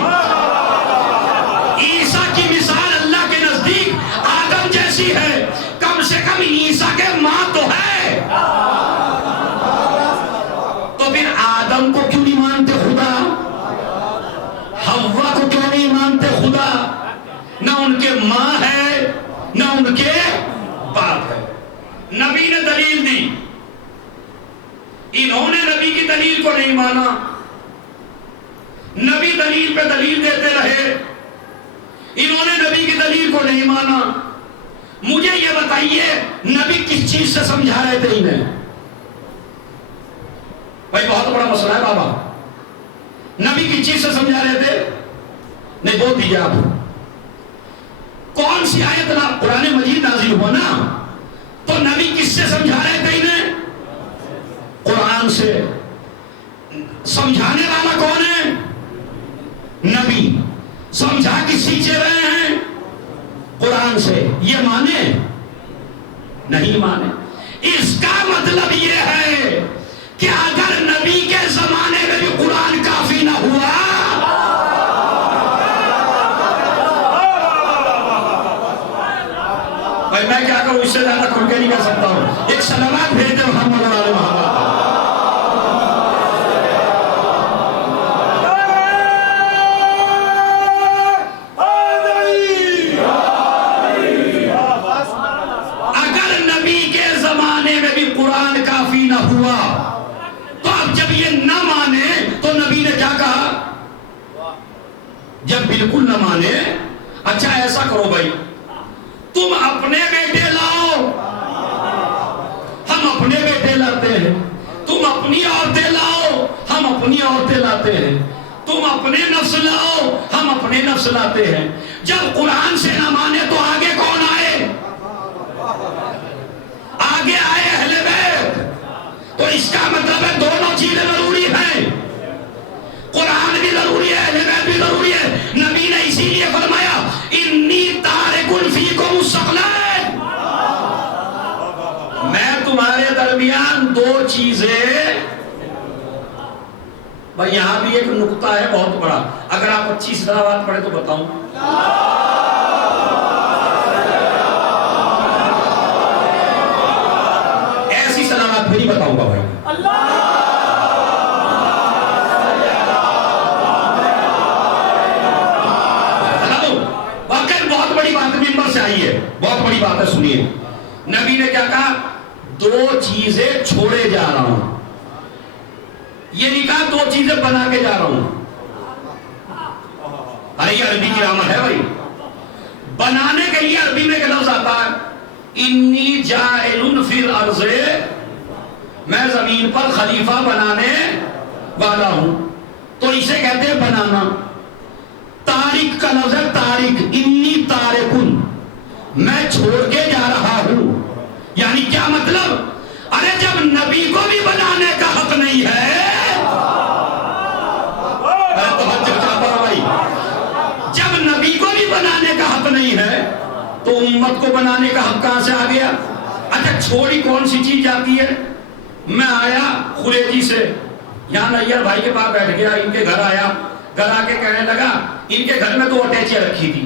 عیسیٰ کی مثال اللہ کے نزدیک آدم جیسی ہے. کم سے کم عیسیٰ کے ماں تو ہے. تو پھر آدم کو کیوں نہیں مانتے خدا؟ حوا کو کیوں نہیں مانتے خدا؟ نہ ان کے ماں ہے نہ ان کے باپ ہے. نبی نے دلیل دی, انہوں نے نبی کی دلیل کو نہیں مانا. نبی دلیل پہ دلیل دیتے رہے, انہوں نے نبی کی دلیل کو نہیں مانا. مجھے یہ بتائیے نبی کس چیز سے سمجھا رہے تھے انہیں؟ بھائی بہت بڑا مسئلہ ہے بابا. نبی کس چیز سے سمجھا رہے تھے؟ نہیں بول دیجیے آپ. کون سی آیت قرآن مجید نازل ہوا نا, تو نبی کس سے سمجھا رہے تھے انہیں؟ قرآن سے. سمجھانے والا کون ہے؟ نبی. سمجھا کسی سے رہے ہیں؟ قرآن سے. یہ مانے؟ نہیں مانے. اس کا مطلب یہ ہے کہ اگر نبی کے زمانے میں بھی قرآن کافی نہ ہوا بھائی میں کیا کروں, اس سے زیادہ کھل کے نہیں کر سکتا ہوں. ایک سلامات بھیج دے محمد علیہ محمد. اگر نبی کے زمانے میں بھی قرآن کافی نہ ہوا تو اب جب یہ نہ مانے تو نبی نے کیا کہا؟ جب بالکل نہ مانے, اچھا ایسا کرو بھائی, تم اپنے بیٹے لاؤ, ہم اپنے بیٹے لاتے ہیں. تم اپنی عورتیں لاؤ, ہم اپنی عورتیں لاتے ہیں. تم اپنے نفس لاؤ, ہم اپنے نفس لاتے ہیں. جب قرآن سے نہ مانے تو آگے کون آئے؟ آگے آئے اہل بیت. تو اس کا مطلب ہے دونوں چیزیں ضروری ہیں. قرآن بھی ضروری ہے, اہل بیت بھی ضروری ہے. نبی نے اسی لیے فرمایا انی تارک فیکم الثقلین, میں تمہارے درمیان دو چیزیں. بھائی یہاں بھی ایک نقطہ ہے بہت بڑا, اگر آپ اچھی طرح بات پڑھیں تو بتاؤں. ایسی سلامات بھی نہیں بتاؤں گا بھائی. سے آئی ہے, بہت بڑی بات ہے, سنیے. نبی نے کیا کہا؟ دو چیزیں چھوڑے جا رہا ہوں. یہ نہیں کہا دو چیزیں بنا کے جا رہا ہوں. ارے یہ عربی کی رامت ہے بھائی. بنانے کے لیے عربی میں ایک لفظ آتا ہے, انی جاعل فی الارض, میں زمین پر خلیفہ بنانے والا ہوں. تو اسے کہتے ہیں بنانا. تارک کا لفظ ہے تارک, انی تارکن, میں چھوڑ کے جا رہا ہوں. یعنی کیا مطلب؟ ارے جب نبی کو بھی بنانے کا حق نہیں ہے، جب نبی کو بھی بنانے کا حق نہیں ہے تو امت کو بنانے کا حق کہاں سے آ گیا؟ اچھا چھوڑی کون سی چیز جاتی ہے؟ میں آیا خریجی سے، یہاں نیار بھائی کے پاس بیٹھ گیا، ان کے گھر آیا، گھر آ کے کہنے لگا ان کے گھر میں 2 اٹیچیاں رکھی تھی۔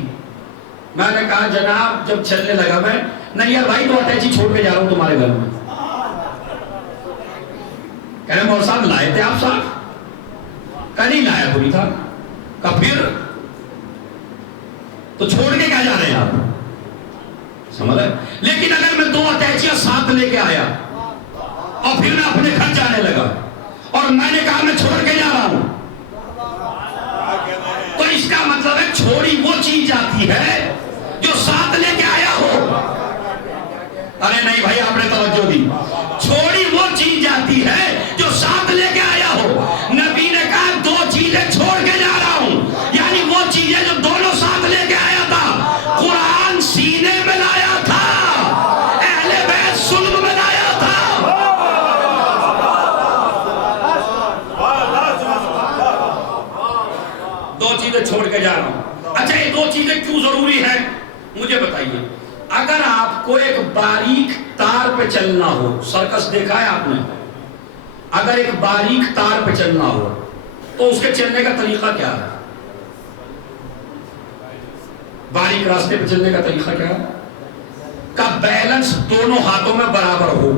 میں نے کہا جناب جب چلنے لگا میں، نیار بھائی 2 اٹیچی چھوڑ کے جا رہا ہوں تمہارے گھر میں۔ کہنے مول صاحب لائے تھے آپ صاحب؟ کہا نہیں لایا کوئی تھا۔ کہا پھر تو چھوڑ کے کیا جا رہے ہیں آپ؟ سمجھ رہے؟ لیکن اگر میں 2 اٹیچیاں ساتھ لے کے آیا اور پھر میں اپنے گھر جانے لگا اور میں نے کہا میں چھوڑ کے جا رہا ہوں، تو اس کا مطلب ہے چھوڑی وہ چیز جاتی ہے جو ساتھ لے کے آیا ہو۔ ارے نہیں بھائی آپ نے توجہ دی، چھوڑی وہ چیز جاتی ہے جو ساتھ لے کے آیا ہو۔ نبی نے کہا 2 چیزیں چھوڑ کے جا رہا ہوں، یعنی وہ چیزیں جو دونوں ساتھ لے کے آیا تھا۔ قرآن سینے میں لایا تھا، اہل بیت صلب میں لایا تھا۔ 2 چیزیں چھوڑ کے جا رہا ہوں۔ اچھا یہ 2 چیزیں کیوں ضروری ہیں مجھے بتائیے۔ اگر آپ کو ایک باریک تار پہ چلنا ہو، سرکس دیکھا ہے آپ نے، اگر ایک باریک تار پہ چلنا ہو تو اس کے چلنے کا طریقہ کیا ہے؟ باریک راستے پہ چلنے کا طریقہ کیا ہے؟ کا بیلنس دونوں ہاتھوں میں برابر ہو،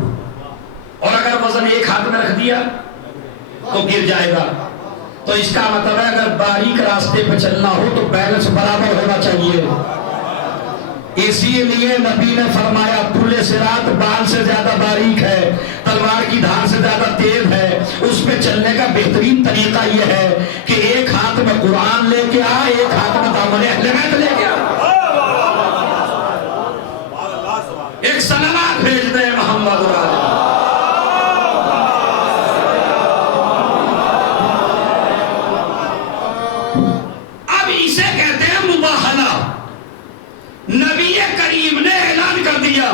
اور اگر وزن ایک ہاتھ میں رکھ دیا تو گر جائے گا۔ تو اس کا مطلب ہے اگر باریک راستے پہ چلنا ہو تو بیلنس برابر ہونا چاہیے۔ اسی لیے نبی نے فرمایا پل صراط بال سے زیادہ باریک ہے، تلوار کی دھار سے زیادہ تیز ہے۔ اس پہ چلنے کا بہترین طریقہ یہ ہے کہ ایک ہاتھ میں قرآن لے کے آ، ایک ہاتھ میں دامن اہل بیت لے کے آ۔ ایک صلوات بھیج دیں محمد رسول۔ اب اسے کہتے ہیں مباہلہ۔ نبی کریم نے اعلان کر دیا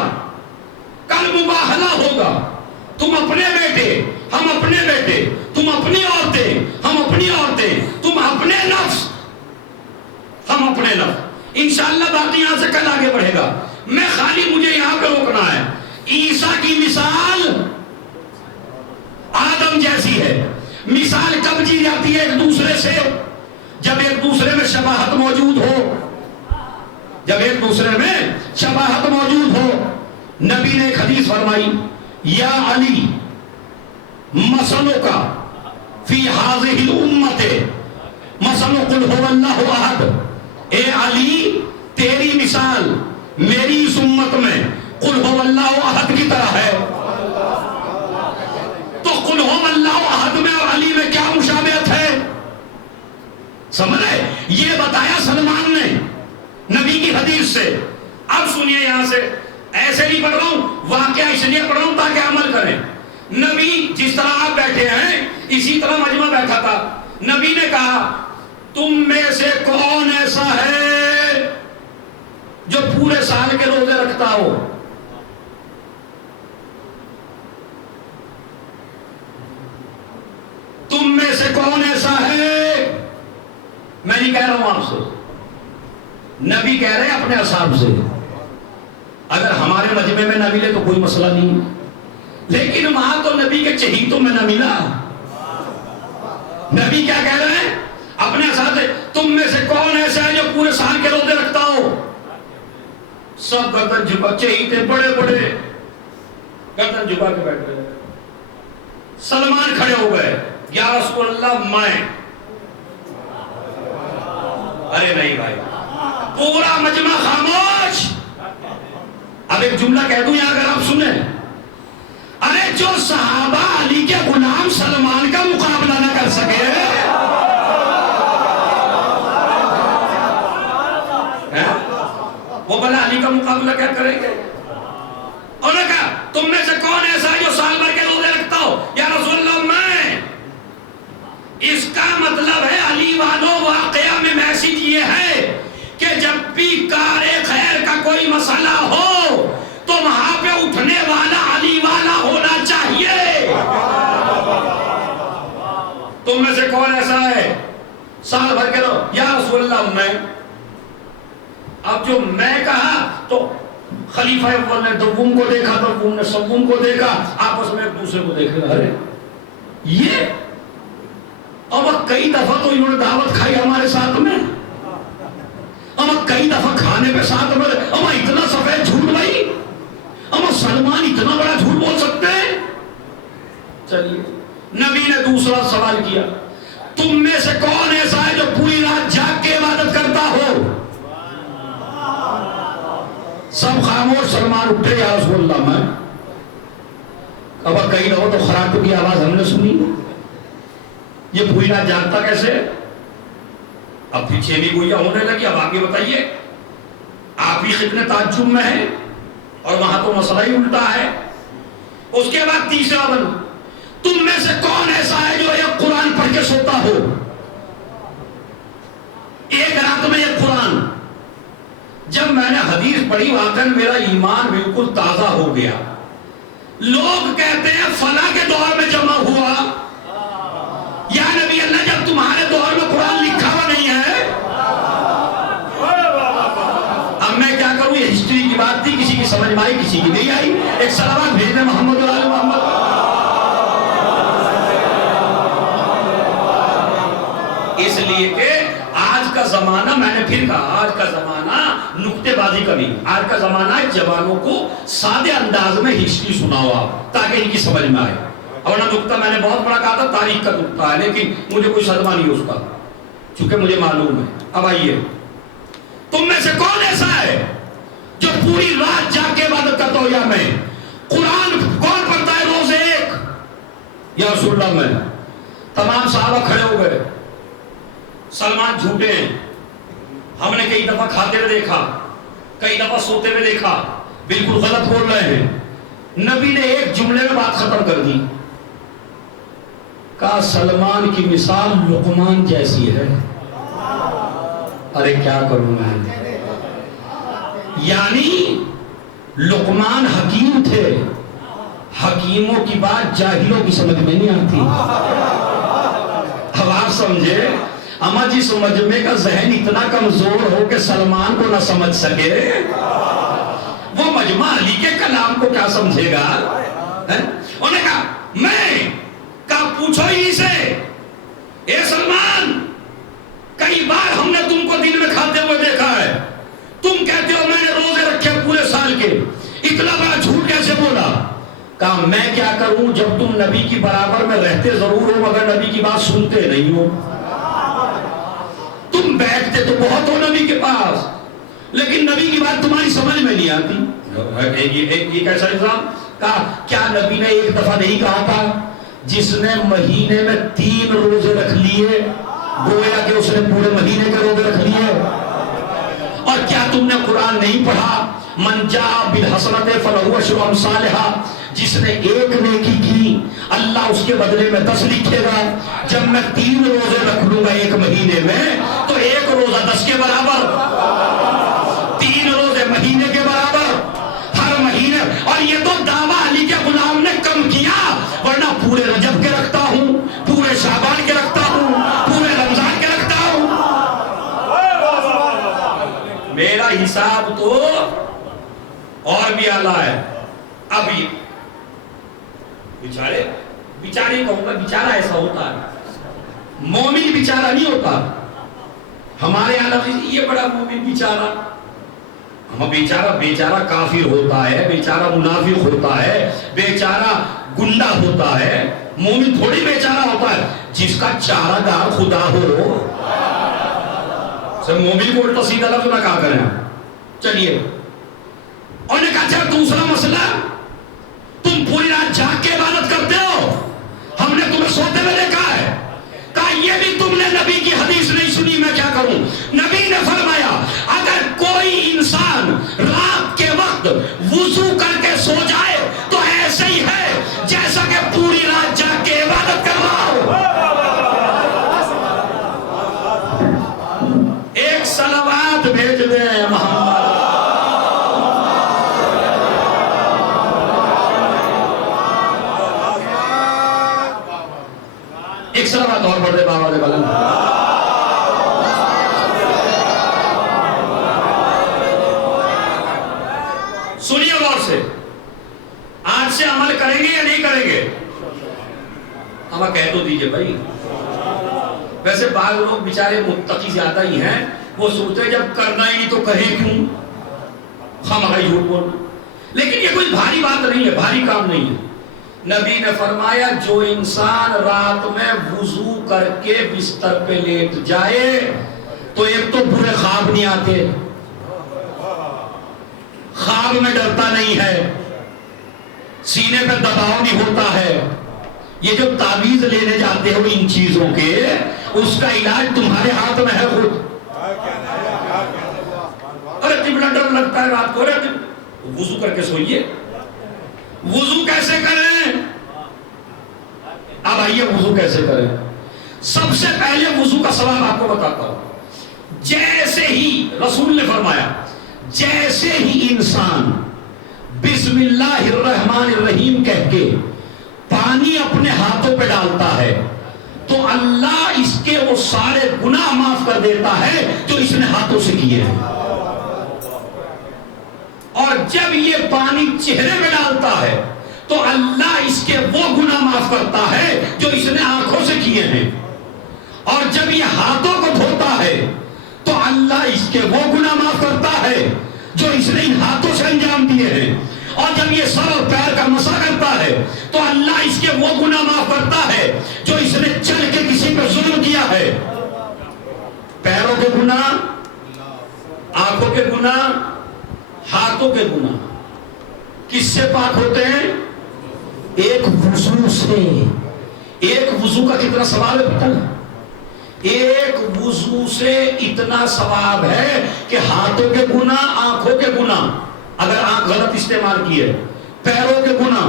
کل مباہلہ ہوگا، تم اپنے بیٹے ہم اپنے بیٹے، تم اپنی عورتیں ہم اپنی عورتیں، تم اپنے نفس ہم اپنے نفس۔ انشاءاللہ بات یہاں سے کل آگے بڑھے گا، میں خالی مجھے یہاں پہ روکنا ہے۔ عیسیٰ کی مثال آدم جیسی ہے۔ مثال کب دی جاتی ہے؟ ایک دوسرے سے، جب ایک دوسرے میں شباہت موجود ہو، جب ایک دوسرے میں شباہت موجود ہو۔ نبی نے ایک حدیث فرمائی، یا علی مثلک فی ہذہ الامت مثل قل هو اللہ احد۔ اے علی تیری مثال میری اس امت میں قل هو اللہ احد کی طرح ہے۔ تو قل هو اللہ احد میں اور علی میں کیا مشابہت ہے؟ سمجھ رہے؟ یہ بتایا سلمان نے نبی کی حدیث سے۔ اب سنیے یہاں سے، ایسے نہیں پڑھ رہا ہوں، واقعہ اس لیے پڑھ رہا ہوں تاکہ عمل کریں۔ نبی جس طرح آپ بیٹھے ہیں اسی طرح مجمع بیٹھا تھا۔ نبی نے کہا تم میں سے کون ایسا ہے جو پورے سال کے روزے رکھتا ہو؟ تم میں سے کون ایسا ہے؟ میں نہیں کہہ رہا ہوں آپ سے، نبی کہہ رہے ہیں اپنے اصحاب سے۔ اگر ہمارے مجمع میں نہ ملے تو کوئی مسئلہ نہیں، لیکن وہاں تو نبی کے چہیتوں میں نہ ملا۔ نبی کیا کہہ رہے ہیں اپنے اصحاب سے؟ تم میں سے کون ایسا ہے جو پورے سال کے روزے رکھتا ہو؟ سب گردن جھکا، چہیتے بڑے بڑے گردن جھکا کے بیٹھ گئے۔ سلمان کھڑے ہو گئے، یا رسول اللہ میں۔ ارے نہیں بھائی، پورا مجمع خاموش۔ اب ایک جملہ کہہ دوں یہاں اگر آپ سنیں، ارے جو صحابہ علی کے غلام سلمان کا مقابلہ نہ کر سکے، وہ بھلا علی کا مقابلہ کیا کریں گے؟ اور نے کہا تم میں سے کون ایسا ہے جو سال بھر کے روزے رکھتا ہو؟ یا رسول اللہ میں۔ اس کا مطلب ہے علی والوں واقعہ میں میسج یہ ہے کہ جب بھی کار خیر کا کوئی مسئلہ ہو تو وہاں پہ اٹھنے والا علی والا ہونا چاہیے۔ سال بھر کے رہو یا رسول اللہ میں، اب جو میں کہا تو خلیفہ اول نے دوم کو دیکھا، دوم نے سوم کو دیکھا، آپس میں ایک دوسرے کو دیکھ رہے، ارے یہ اب کئی دفعہ تو انہوں نے دعوت کھائی ہمارے ساتھ میں، اب کئی دفعہ کھانے پہ ساتھ میں، اب اتنا سفید جھوٹ بھائی، اب سلمان اتنا بڑا جھوٹ بول سکتے ہیں؟ چلیے نبی نے دوسرا سوال کیا، تم میں سے کون ایسا ہے جو پوری رات جاگ کے عبادت کرتا ہو؟ سب خاموش، سلمان اٹھے، یا رسول اللہ میں۔ اب کئی دفعہ تو خراٹوں کی آواز ہم نے سنی، یہ پوری رات جاگتا کیسے؟ اب پیچھے بھی گویا ہونے لگی، اب آگے بتائیے، آپ ہی کتنے تعجب میں ہیں، اور وہاں تو مسئلہ ہی الٹا ہے۔ اس کے بعد تیسرا بن، تم میں سے کون ایسا ہے جو ایک قرآن پڑھ کے سوتا ہو؟ ایک رات میں ایک قرآن۔ جب میں نے حدیث پڑھی واقعاً میرا ایمان بالکل تازہ ہو گیا۔ لوگ کہتے ہیں فلاں کے دور میں جمع ہوا، یا نبی اللہ جب تمہارے دور میں قرآن لکھا ہوا نہیں ہے؟ اب میں کیا کروں، یہ ہسٹری کی بات تھی، کسی کی سمجھ میں آئی کسی کی نہیں آئی۔ ایک صلوات بھیج دیں محمد علی محمد۔ اس لیے کہ آج کا زمانہ، میں نے پھر کہا آج کا زمانہ نکتے بازی کا نہیں، آج کا زمانہ ہے جوانوں کو سادے انداز میں ہسٹری سناؤ آپ، تاکہ ان کی سمجھ میں آئے۔ اور نہ نکتہ میں نے بہت بڑا کہا تھا، تاریخ کا نکتہ ہے، لیکن مجھے کوئی صدمہ نہیں اس کا، چونکہ مجھے معلوم ہے۔ اب آئیے، تم میں سے کون ایسا ہے جو پوری رات جا کے عبادت کرتا ہو؟ یا میں۔ قرآن کون پڑھتا ہے روز ایک؟ یا رسول اللہ میں۔ تمام صحابہ کھڑے ہو گئے۔ سلمان جھوٹے ہیں، ہم نے کئی دفعہ کھاتے ہوئے دیکھا، کئی دفعہ سوتے ہوئے دیکھا، بالکل غلط بول رہے ہیں۔ نبی نے ایک جملے میں بات ختم کر دی، کہا سلمان کی مثال لقمان جیسی ہے۔ ارے کیا کروں میں، یعنی لقمان حکیم تھے، حکیموں کی بات جاہلوں کی سمجھ میں نہیں آتی۔ اب آپ سمجھے، اما جی مجمع کا ذہن اتنا کمزور ہو کہ سلمان کو نہ سمجھ سکے، وہ مجمع علی کے کلام کو کیا سمجھے گا؟ انہوں نے کہا میں کہا پوچھو ہی سے، اے سلمان کئی بار ہم نے تم کو دن میں کھاتے ہوئے دیکھا ہے، تم کہتے ہو میں نے روزے رکھے پورے سال کے، اتنا بڑا جھوٹ کیسے بولا؟ کہا میں کیا کروں، جب تم نبی کی برابر میں رہتے ضرور ہو مگر نبی کی بات سنتے نہیں ہو، تم بیٹھتے تو بہت ہو نبی کے پاس لیکن نبی کی بات تمہاری سمجھ میں نہیں آتی۔ یہ کیسا نظام؟ کہا کیا نبی نے ایک دفعہ نہیں کہا تھا جس نے مہینے میں 3 روزے رکھ لیے گویا کہ اس نے پورے مہینے کے روزے رکھ لیے؟ اور کیا تم نے قرآن نہیں پڑھا من جاء بالحسنۃ فلہ عشر امثالھا، جس نے ایک نیکی کی اللہ اس کے بدلے میں 10 لکھے گا۔ جب میں 3 روزے رکھ لوں گا ایک مہینے میں تو ایک روزہ 10 کے برابر، 3 روزے مہینے کے برابر ہر مہینے۔ اور یہ تو دعویٰ علی کے غلام نے کم کیا، ورنہ پورے رجب کے رکھتا ہوں، پورے شعبان کے رکھتا ہوں، پورے رمضان کے رکھتا ہوں۔ میرا حساب تو اور بھی اعلیٰ ہے۔ اب یہ بیچارے کہوں گا، بیچارہ ایسا ہوتا ہے، مومن بیچارہ نہیں ہوتا ہمارے یہاں، یہ بڑا مومن بیچارہ، ہم بیچارہ کافر ہوتا ہے، بیچارہ منافق ہوتا ہے، بیچارہ گنڈا ہوتا ہے، مومن تھوڑی بیچارہ ہوتا ہے جس کا چارہ گاہ خدا ہو۔ مومن کو الٹا سیدھا لفظ نہ کہا کریں۔ چلیے، اور نے کہا اچھا دوسرا مسئلہ، تم پوری رات جاگ کے عبادت کرتے ہو، ہم نے تمہیں سوتے میں دیکھا ہے۔ کہا یہ بھی تم نے نبی کی حدیث نہیں سنی، میں کیا کروں؟ نبی نے فرمایا اگر کوئی انسان رات کے وقت وضو کر کے سو جائے تو ایسے ہی ہے جیسا کہ پوری رات جاگ کے عبادت کر رہا ہو۔ ایک صلوات بھیج دیں محمد۔ ایک صلوات اور پڑھ دے بابا دے بلند۔ بیچارے متقی زیادہ ہی ہیں، وہ سوچتے جب کرنا ہی نہیں تو کہیں کیوں، خامخواہ جھوٹ بولنا۔ لیکن یہ کوئی بھاری بات نہیں ہے، بھاری کام نہیں ہے۔ نبی نے فرمایا جو انسان رات میں وضو کر کے بستر پہ لیٹ جائے تو ایک تو برے خواب نہیں آتے، خواب میں ڈرتا نہیں ہے، سینے پہ دباؤ نہیں ہوتا ہے۔ یہ جو تعویذ لینے جاتے ہو ان چیزوں کے، اس کا علاج تمہارے ہاتھ میں ہے خود۔ ارے قبلہ ڈر لگتا ہے رات کو، ارے وضو کر کے سوئیے۔ وضو کیسے کریں؟ اب آئیے وضو کیسے کریں۔ سب سے پہلے وضو کا سبب آپ کو بتاتا ہوں۔ جیسے ہی رسول نے فرمایا، جیسے ہی انسان بسم اللہ الرحمن الرحیم کہہ کے پانی اپنے ہاتھوں پہ ڈالتا ہے تو اللہ اس کے وہ سارے گناہ معاف کر دیتا ہے جو اس نے ہاتھوں سے کیے ہیں۔ اور جب یہ پانی چہرے میں ڈالتا ہے تو اللہ اس کے وہ گناہ معاف کرتا ہے جو اس نے آنکھوں سے کیے ہیں۔ اور جب یہ ہاتھوں کو دھوتا ہے تو اللہ اس کے وہ گناہ معاف کرتا ہے جو اس نے ان ہاتھوں سے انجام دیے ہیں۔ اور جب یہ سر اور پیر کا مسح کرتا ہے تو اللہ اس کے وہ گناہ معاف کرتا ہے جو اس نے چل کے کسی پہ ظلم کیا ہے۔ پیروں کے گناہ، آنکھوں کے گناہ، ہاتھوں کے گناہ کس سے پاک ہوتے ہیں؟ ایک وضو سے۔ ایک وضو کا کتنا ثواب ہے پتہ ہے؟ ایک وضو سے اتنا ثواب ہے کہ ہاتھوں کے گناہ، آنکھوں کے گناہ، اگر آنکھ غلط استعمال کی ہے، پیروں کے گناہ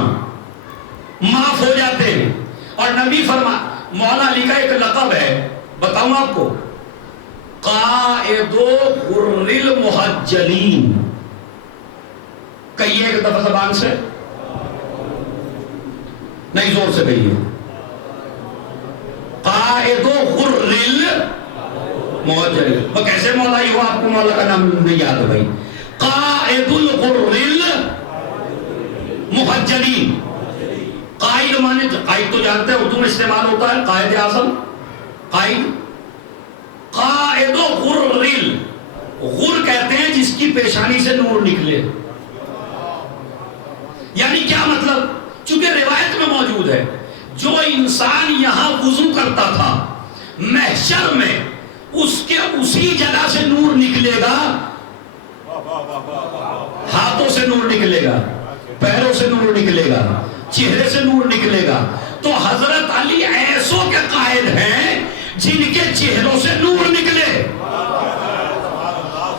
معاف ہو جاتے ہیں۔ اور نبی مولا علی کا ایک لقب ہے، بتاؤں آپ کو، قائد غر المحجلین۔ کہیے ایک دفعہ زبان سے، نہیں زور سے کہیے، قائد غر المحجلین۔ وہ کیسے مولا ہی ہو، آپ کو مولا کا نام نہیں یاد ہے بھائی؟ قائد الغر المحجلین۔ قائد مانے، قائد تو جانتے ہیں اردو میں استعمال ہوتا ہے، قائد اعظم، قائد۔ قائد غر، غر کہتے ہیں جس کی پیشانی سے نور نکلے۔ یعنی کیا مطلب؟ چونکہ روایت میں موجود ہے جو انسان یہاں وضو کرتا تھا محشر میں اس کے اسی جگہ سے نور نکلے گا، ہاتھوں سے نور نکلے گا، پیروں سے نور نکلے گا، چہرے سے نور نکلے گا۔ تو حضرت علی ایسوں کے قائد ہیں جن کے چہروں سے نور نکلے،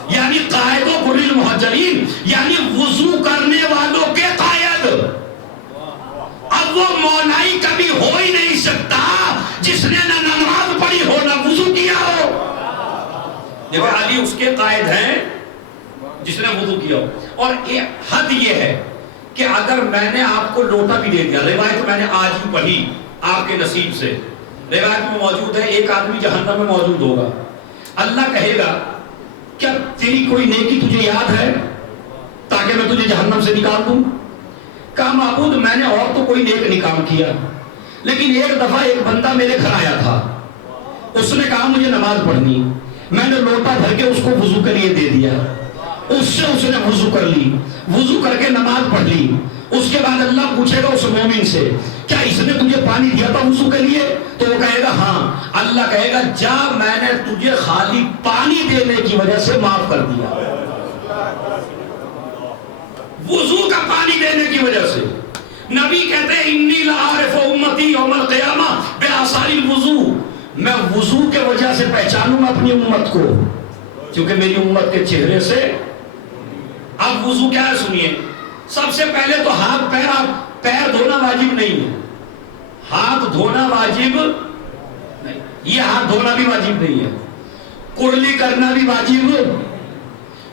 یعنی قائد و غر المحجلین، یعنی وضو کرنے والوں کے قائد۔ اب وہ مولائی کبھی ہو ہی نہیں سکتا جس نے نہ نماز پڑھی ہو نہ وضو کیا ہو۔ دیکھو علی اس کے قائد ہیں جس نے وضو کیا ہو۔ اور حد یہ ہے کہ اگر میں نے آپ کو لوٹا بھی دے دیا، روایت میں نے آج بھی پڑھی آپ کے نصیب سے، روایت میں موجود ہے ایک آدمی جہنم میں موجود ہوگا، اللہ کہے گا کیا تیری کوئی نیکی تجھے یاد ہے تاکہ میں تجھے جہنم سے نکال دوں؟ کہا معبود میں نے اور تو کوئی نیک نہیں کام کیا، لیکن ایک دفعہ ایک بندہ میرے گھر آیا تھا، اس نے کہا مجھے نماز پڑھنی، میں نے لوٹا بھر کے اس کو وضو کے لیے دے دیا، اس نے وضو کر لی، وضو کر کے نماز پڑھ لی۔ اس کے بعد اللہ پوچھے گا اس مومن سے کیا اس نے تجھے پانی دیا تھا وضو کے لیے؟ تو وہ کہے گا ہاں۔ اللہ کہے گا جا میں نے تجھے خالی پانی دینے کی وجہ سے معاف کر دیا، وضو کا پانی دینے کی وجہ سے۔ نبی کہتے ہیں انی لعارف امتی یوم القیامہ بآثار الوضو، میں وضو کے وجہ سے پہچانوں گا اپنی امت کو، کیونکہ میری امت کے چہرے سے۔ اب وضو کیا ہے سنیے، سب سے پہلے تو ہاتھ پیر دھونا واجب نہیں ہے، ہاتھ دھونا واجب نہیں، یہ ہاتھ دھونا بھی واجب نہیں ہے، کرلی کرنا بھی واجب،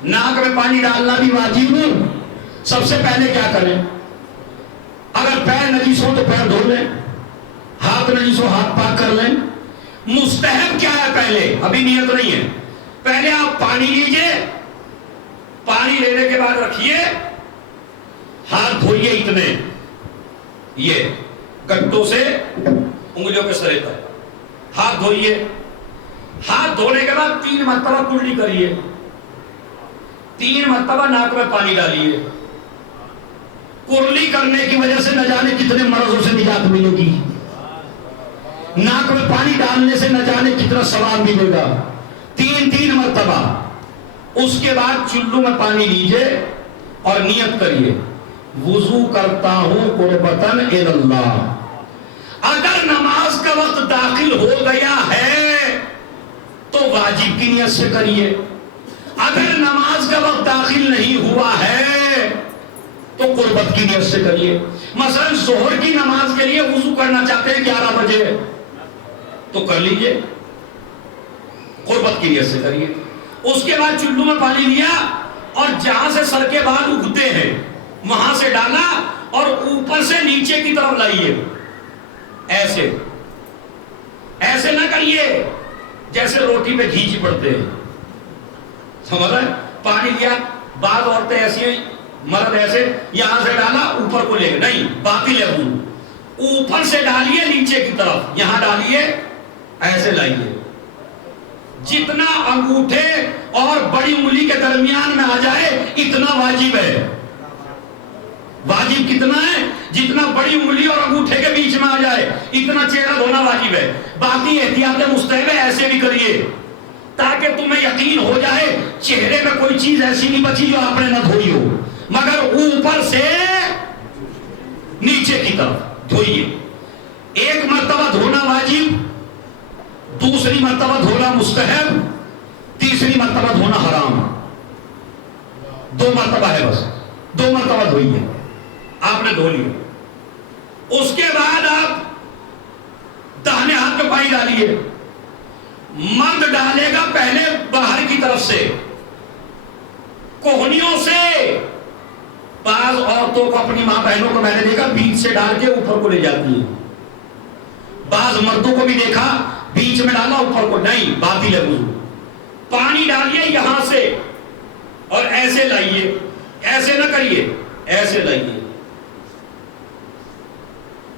ناک میں پانی ڈالنا بھی واجب۔ سب سے پہلے کیا کریں، اگر پیر نجیس ہو تو پیر دھو لیں، ہاتھ نجیس ہو ہاتھ پاک کر لیں۔ مستحب کیا ہے؟ پہلے ابھی نیت نہیں ہے، پہلے آپ پانی لیجئے، پانی لینے کے بعد رکھیے، ہاتھ دھوئیے اتنے، یہ گٹوں سے انگلیوں کے سرے تک ہاتھ دھوئیے، ہاتھ دھونے کے بعد 3 مرتبہ کلی کریے، 3 مرتبہ ناک میں پانی ڈالیے. کرلی کرنے کی وجہ سے نہ جانے کتنے مرضوں سے نجات ملے گی، ناک میں پانی ڈالنے سے نہ جانے کتنا ثواب ملے گا. 3 مرتبہ. اس کے بعد چلو میں پانی لیجئے اور نیت کریے وضو کرتا ہوں قربتاً الی اللہ. اگر نماز کا وقت داخل ہو گیا ہے تو واجب کی نیت سے کریے، اگر نماز کا وقت داخل نہیں ہوا ہے تو قربت کی نیت سے کریے. مثلا ظہر کی نماز کے لیے وضو کرنا چاہتے ہیں 11 بجے تو کر لیجئے، قربت کی نیت سے کریے. اس کے بعد چلو میں پانی لیا اور جہاں سے سر کے بال اگتے ہیں وہاں سے ڈالا اور اوپر سے نیچے کی طرف لائیے. ایسے ایسے نہ کریے جیسے روٹی پہ گھی چپڑتے ہیں، سمجھ رہے؟ پانی لیا، بعض عورتیں ایسی ہیں، مرد ایسے یہاں سے ڈالا اوپر کو لے گئے، نہیں، باطل ہے وضو. اوپر سے ڈالیے نیچے کی طرف، یہاں ڈالیے، ایسے لائیے. جتنا انگوٹھے اور بڑی انگلی کے درمیان میں آ جائے اتنا واجب ہے. واجب کتنا ہے؟ جتنا بڑی انگلی اور انگوٹھے کے بیچ میں آ جائے اتنا چہرہ دھونا واجب ہے. باقی احتیاط مستحب ہے، ایسے بھی کریے تاکہ تمہیں یقین ہو جائے چہرے میں کوئی چیز ایسی نہیں بچی جو آپ نے نہ دھوئی ہو، مگر اوپر سے نیچے کی طرف دھوئیے. 1 مرتبہ دھونا واجب، دوسری مرتبہ دھونا مستحب، تیسری مرتبہ دھونا حرام. 2 مرتبہ ہے، بس 2 مرتبہ دھوئیے. آپ نے دھو لیا. اس کے بعد آپ داہنے ہاتھ میں پانی ڈالیے. مرد ڈالے گا پہلے باہر کی طرف سے، کوہنیوں سے. بعض عورتوں کو، اپنی ماں بہنوں کو میں نے دیکھا بیچ سے ڈال کے اوپر کو لے جاتی ہیں. بعض مردوں کو بھی دیکھا بیچ میں ڈالا اوپر کو، نہیں، باطل ہے وضو. پانی ڈالیے یہاں سے اور ایسے لائیے، ایسے نہ کریے، ایسے لائیے.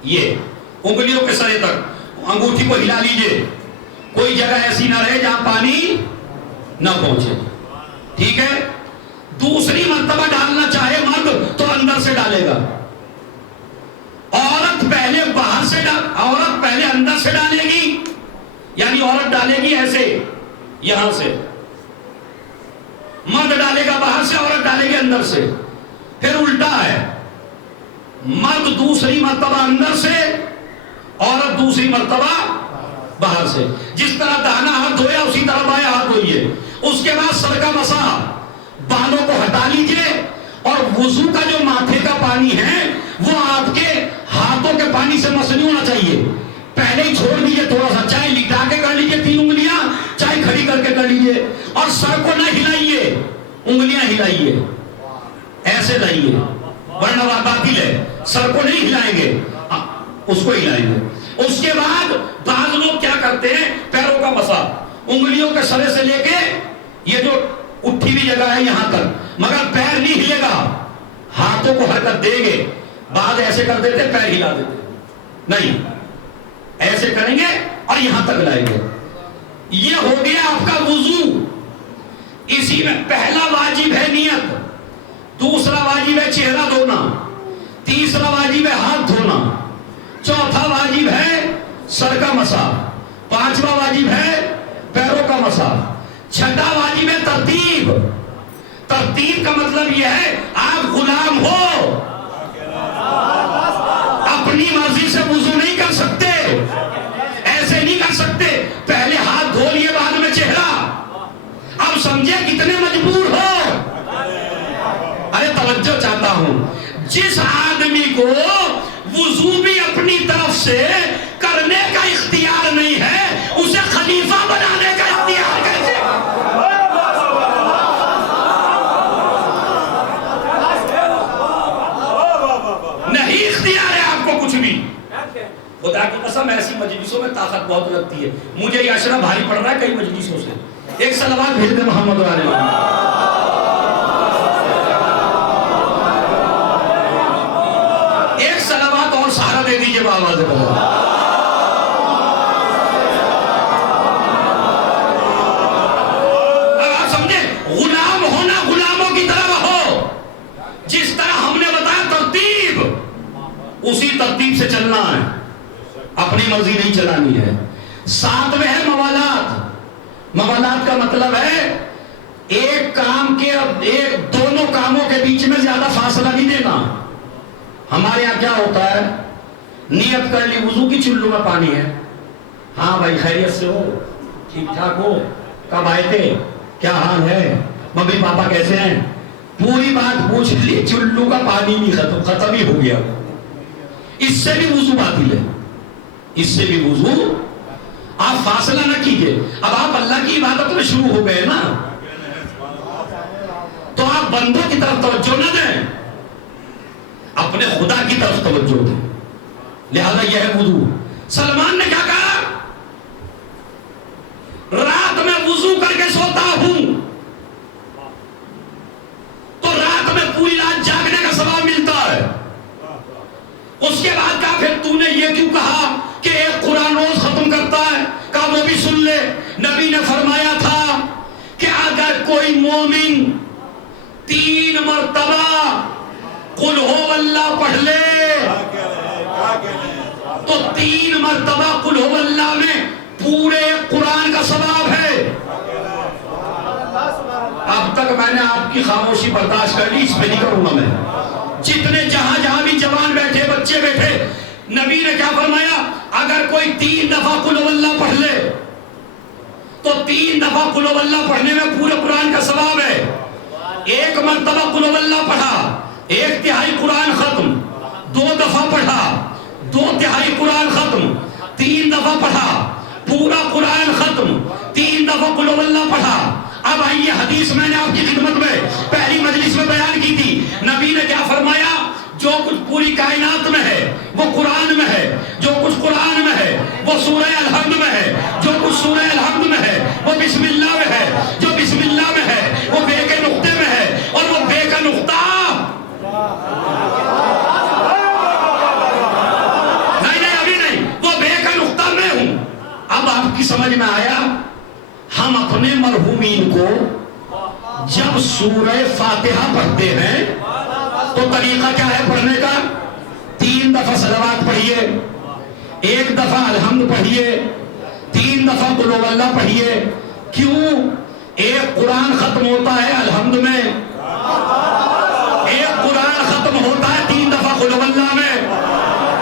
یہ انگلیوں کے سرے تک انگوٹھی کو ہلا لیجئے، کوئی جگہ ایسی نہ رہے جہاں پانی نہ پہنچے. ٹھیک ہے؟ دوسری مرتبہ ڈالنا چاہے مرد تو اندر سے ڈالے گا، عورت پہلے باہر سے عورت پہلے اندر سے ڈالے گی، یعنی عورت ڈالے گی ایسے یہاں سے، مرد ڈالے گا باہر سے، عورت ڈالے گی اندر سے. پھر الٹا ہے، مرد دوسری مرتبہ اندر سے، عورت دوسری مرتبہ باہر سے. جس طرح داہنا ہاتھ دھویا اسی طرح بایاں ہاتھ دھوئیے. اس کے بعد سر کا مسح، بالوں کو ہٹا لیجئے اور وضو کا جو ماتھے کا پانی ہے وہ آپ کے ہاتھوں کے پانی سے مس نہیں ہونا چاہیے. پہلے ہی چھوڑ دیجئے تھوڑا سا، چاہے لٹا کے کر لیجئے 3 انگلیاں، چاہے کھڑی کر کے کر لیجئے. اور سر کو نہ ہلائیے، انگلیاں ہلائیے، ایسے لائیے، ورنہ باطل ہے. سر کو نہیں ہلائیں گے، اس کو ہلائیں گے. اس کے بعد بعض لوگ کیا کرتے ہیں، پیروں کا مسح، انگلیوں کے سرے سے لے کے یہ جو اٹھی بھی جگہ ہے یہاں تک، مگر پیر نہیں ہلے گا، ہاتھوں کو حرکت دیں گے. بعض ایسے کر دیتے پیر ہلا دیتے، نہیں، ایسے کریں گے اور یہاں تک لائیں گے. یہ ہو گیا آپ کا وضو. اسی میں پہلا واجب ہے نیت، دوسرا واجب ہے چہرہ دھونا، تیسرا واجب ہے ہاتھ دھونا، چوتھا واجب ہے سر کا مسح، پانچواں واجب ہے پیروں کا مسح، چھٹا واجب ہے ترتیب. ترتیب کا مطلب یہ ہے آپ غلام ہو، اپنی مرضی سے وضو نہیں کر سکتے، ایسے نہیں کر سکتے پہلے ہاتھ دھو لیے بعد میں چہرہ. اب سمجھے کتنے مجبور ہو. ارے توجہ چاہتا ہوں، جس آدمی کو وضو بھی اپنی طرف سے کرنے کا اختیار نہیں ہے اسے خلیفہ بنانے کا اختیار کیسے؟ نہیں اختیار ہے آپ کو کچھ بھی. خدا کی قسم ایسی مجلسوں میں طاقت بہت لگتی ہے. مجھے یہ اشرا بھاری پڑ رہا ہے کئی مجلسوں سے. ایک صلوات بھیج دے محمد علیہ وسلم. ایک صلوات اور سہارا دے دیجئے بآواز بلند. ترتیب سے چلنا ہے، اپنی مرضی نہیں چلانی ہے۔ ساتویں ہے موالات۔ موالات کا مطلب ہے ایک کام کے دونوں کاموں کے بیچ میں زیادہ فاصلہ نہیں دینا۔ ہمارے یہاں کیا ہوتا ہے، نیت کر لی وضو کی، چلو میں پانی ہے، ہاں بھائی خیریت سے ہو، ٹھیک ٹھاک ہو، کب آئے تھے، کیا حال ہے، ممی پاپا کیسے ہیں، پوری بات پوچھ لی، چلو کا پانی نہیں ختم ہی ہو گیا۔ اس سے بھی وضو باطل ہے، اس سے بھی وضو۔ آپ فاصلہ نہ کیجئے۔ اب آپ اللہ کی عبادت میں شروع ہو گئے نا، تو آپ بندوں کی طرف توجہ نہ دیں، اپنے خدا کی طرف توجہ دیں۔ لہذا یہ ہے وضو۔ سلمان نے کیا کہا، رات میں وضو کر کے سوتا ہوں تو رات میں پوری رات جاگنے کا ثواب ملتا ہے۔ اس کے بعد کہا پھر تو نے یہ کیوں کہا کہ ایک قرآن روز ختم کرتا ہے، کہا وہ بھی سن لے۔ نبی نے فرمایا تھا کہ اگر کوئی مومن 3 مرتبہ قل ہو اللہ پڑھ لے تو 3 مرتبہ قل ہو اللہ میں پورے قرآن کا ثواب ہے۔ اب تک میں نے آپ کی خاموشی برداشت کر لی، اس پہ نہیں کروں گا میں۔ جتنے جہاں بھی جوان بیٹھے، بچے بیٹھے، نبی نے کیا فرمایا، اگر کوئی 3 دفعہ قل ہو اللہ پڑھ لے تو 3 دفعہ قل ہو اللہ پڑھنے میں پورے قرآن کا ثواب ہے۔ 1 مرتبہ قل ہو اللہ پڑھا، 1/3 قرآن ختم، 2 دفعہ پڑھا 2/3 قرآن ختم، 3 دفعہ پڑھا پورا قرآن ختم، 3 دفعہ قل ہو اللہ پڑھا۔ اب آئیے حدیث میں نے آپ کی خدمت میں پہلی مجلس میں بیان کی تھی، نبی نے کیا فرمایا، جو کچھ پوری کائنات میں ہے وہ قرآن میں ہے، جو کچھ قرآن میں ہے وہ سورہ الحمد میں ہے، جو کچھ سورہ الحمد میں ہے وہ بسم اللہ میں ہے، جو بسم اللہ میں ہے وہ بے کے نقطے میں ہے، اور وہ بے کا نقطہ نہیں ابھی نہیں، وہ بے کا نقطہ میں ہوں۔ اب آپ کی سمجھ میں آیا، ہم اپنے مرحومین کو جب سورہ فاتحہ پڑھتے ہیں تو طریقہ کیا ہے پڑھنے کا، 3 دفعہ صلوات پڑھیے، 1 دفعہ الحمد پڑھیے، 3 دفعہ قل ہو اللہ پڑھیے۔ کیوں؟ ایک قرآن ختم ہوتا ہے الحمد میں، ایک قرآن ختم ہوتا ہے 3 دفعہ قل ہو اللہ میں۔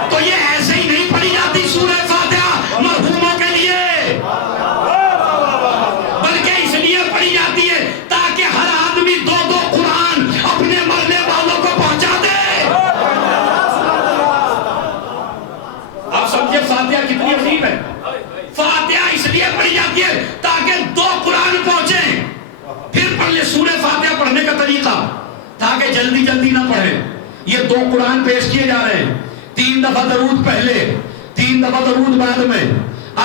تو یہ ایسے ہی نہیں پڑھی جاتی سورہ فاتحہ مرحوموں کے لیے، بلکہ اس لیے پڑھی جاتی ہے تاکہ ہر آدمی 2 قرآن اپنے مرنے والوں کو پہنچا دے۔ آپ سمجھے فاتحہ کتنی عظیم ہے؟ فاتحہ اس لیے پڑھی جاتی ہے تاکہ 2 قرآن پہنچیں۔ پھر پڑھ لے سورہ فاتحہ پڑھنے کا طریقہ، تاکہ جلدی جلدی نہ پڑھیں۔ یہ 2 قرآن پیش کیے جا رہے ہیں، 3 دفعہ درود پہلے، 3 دفعہ درود بعد میں،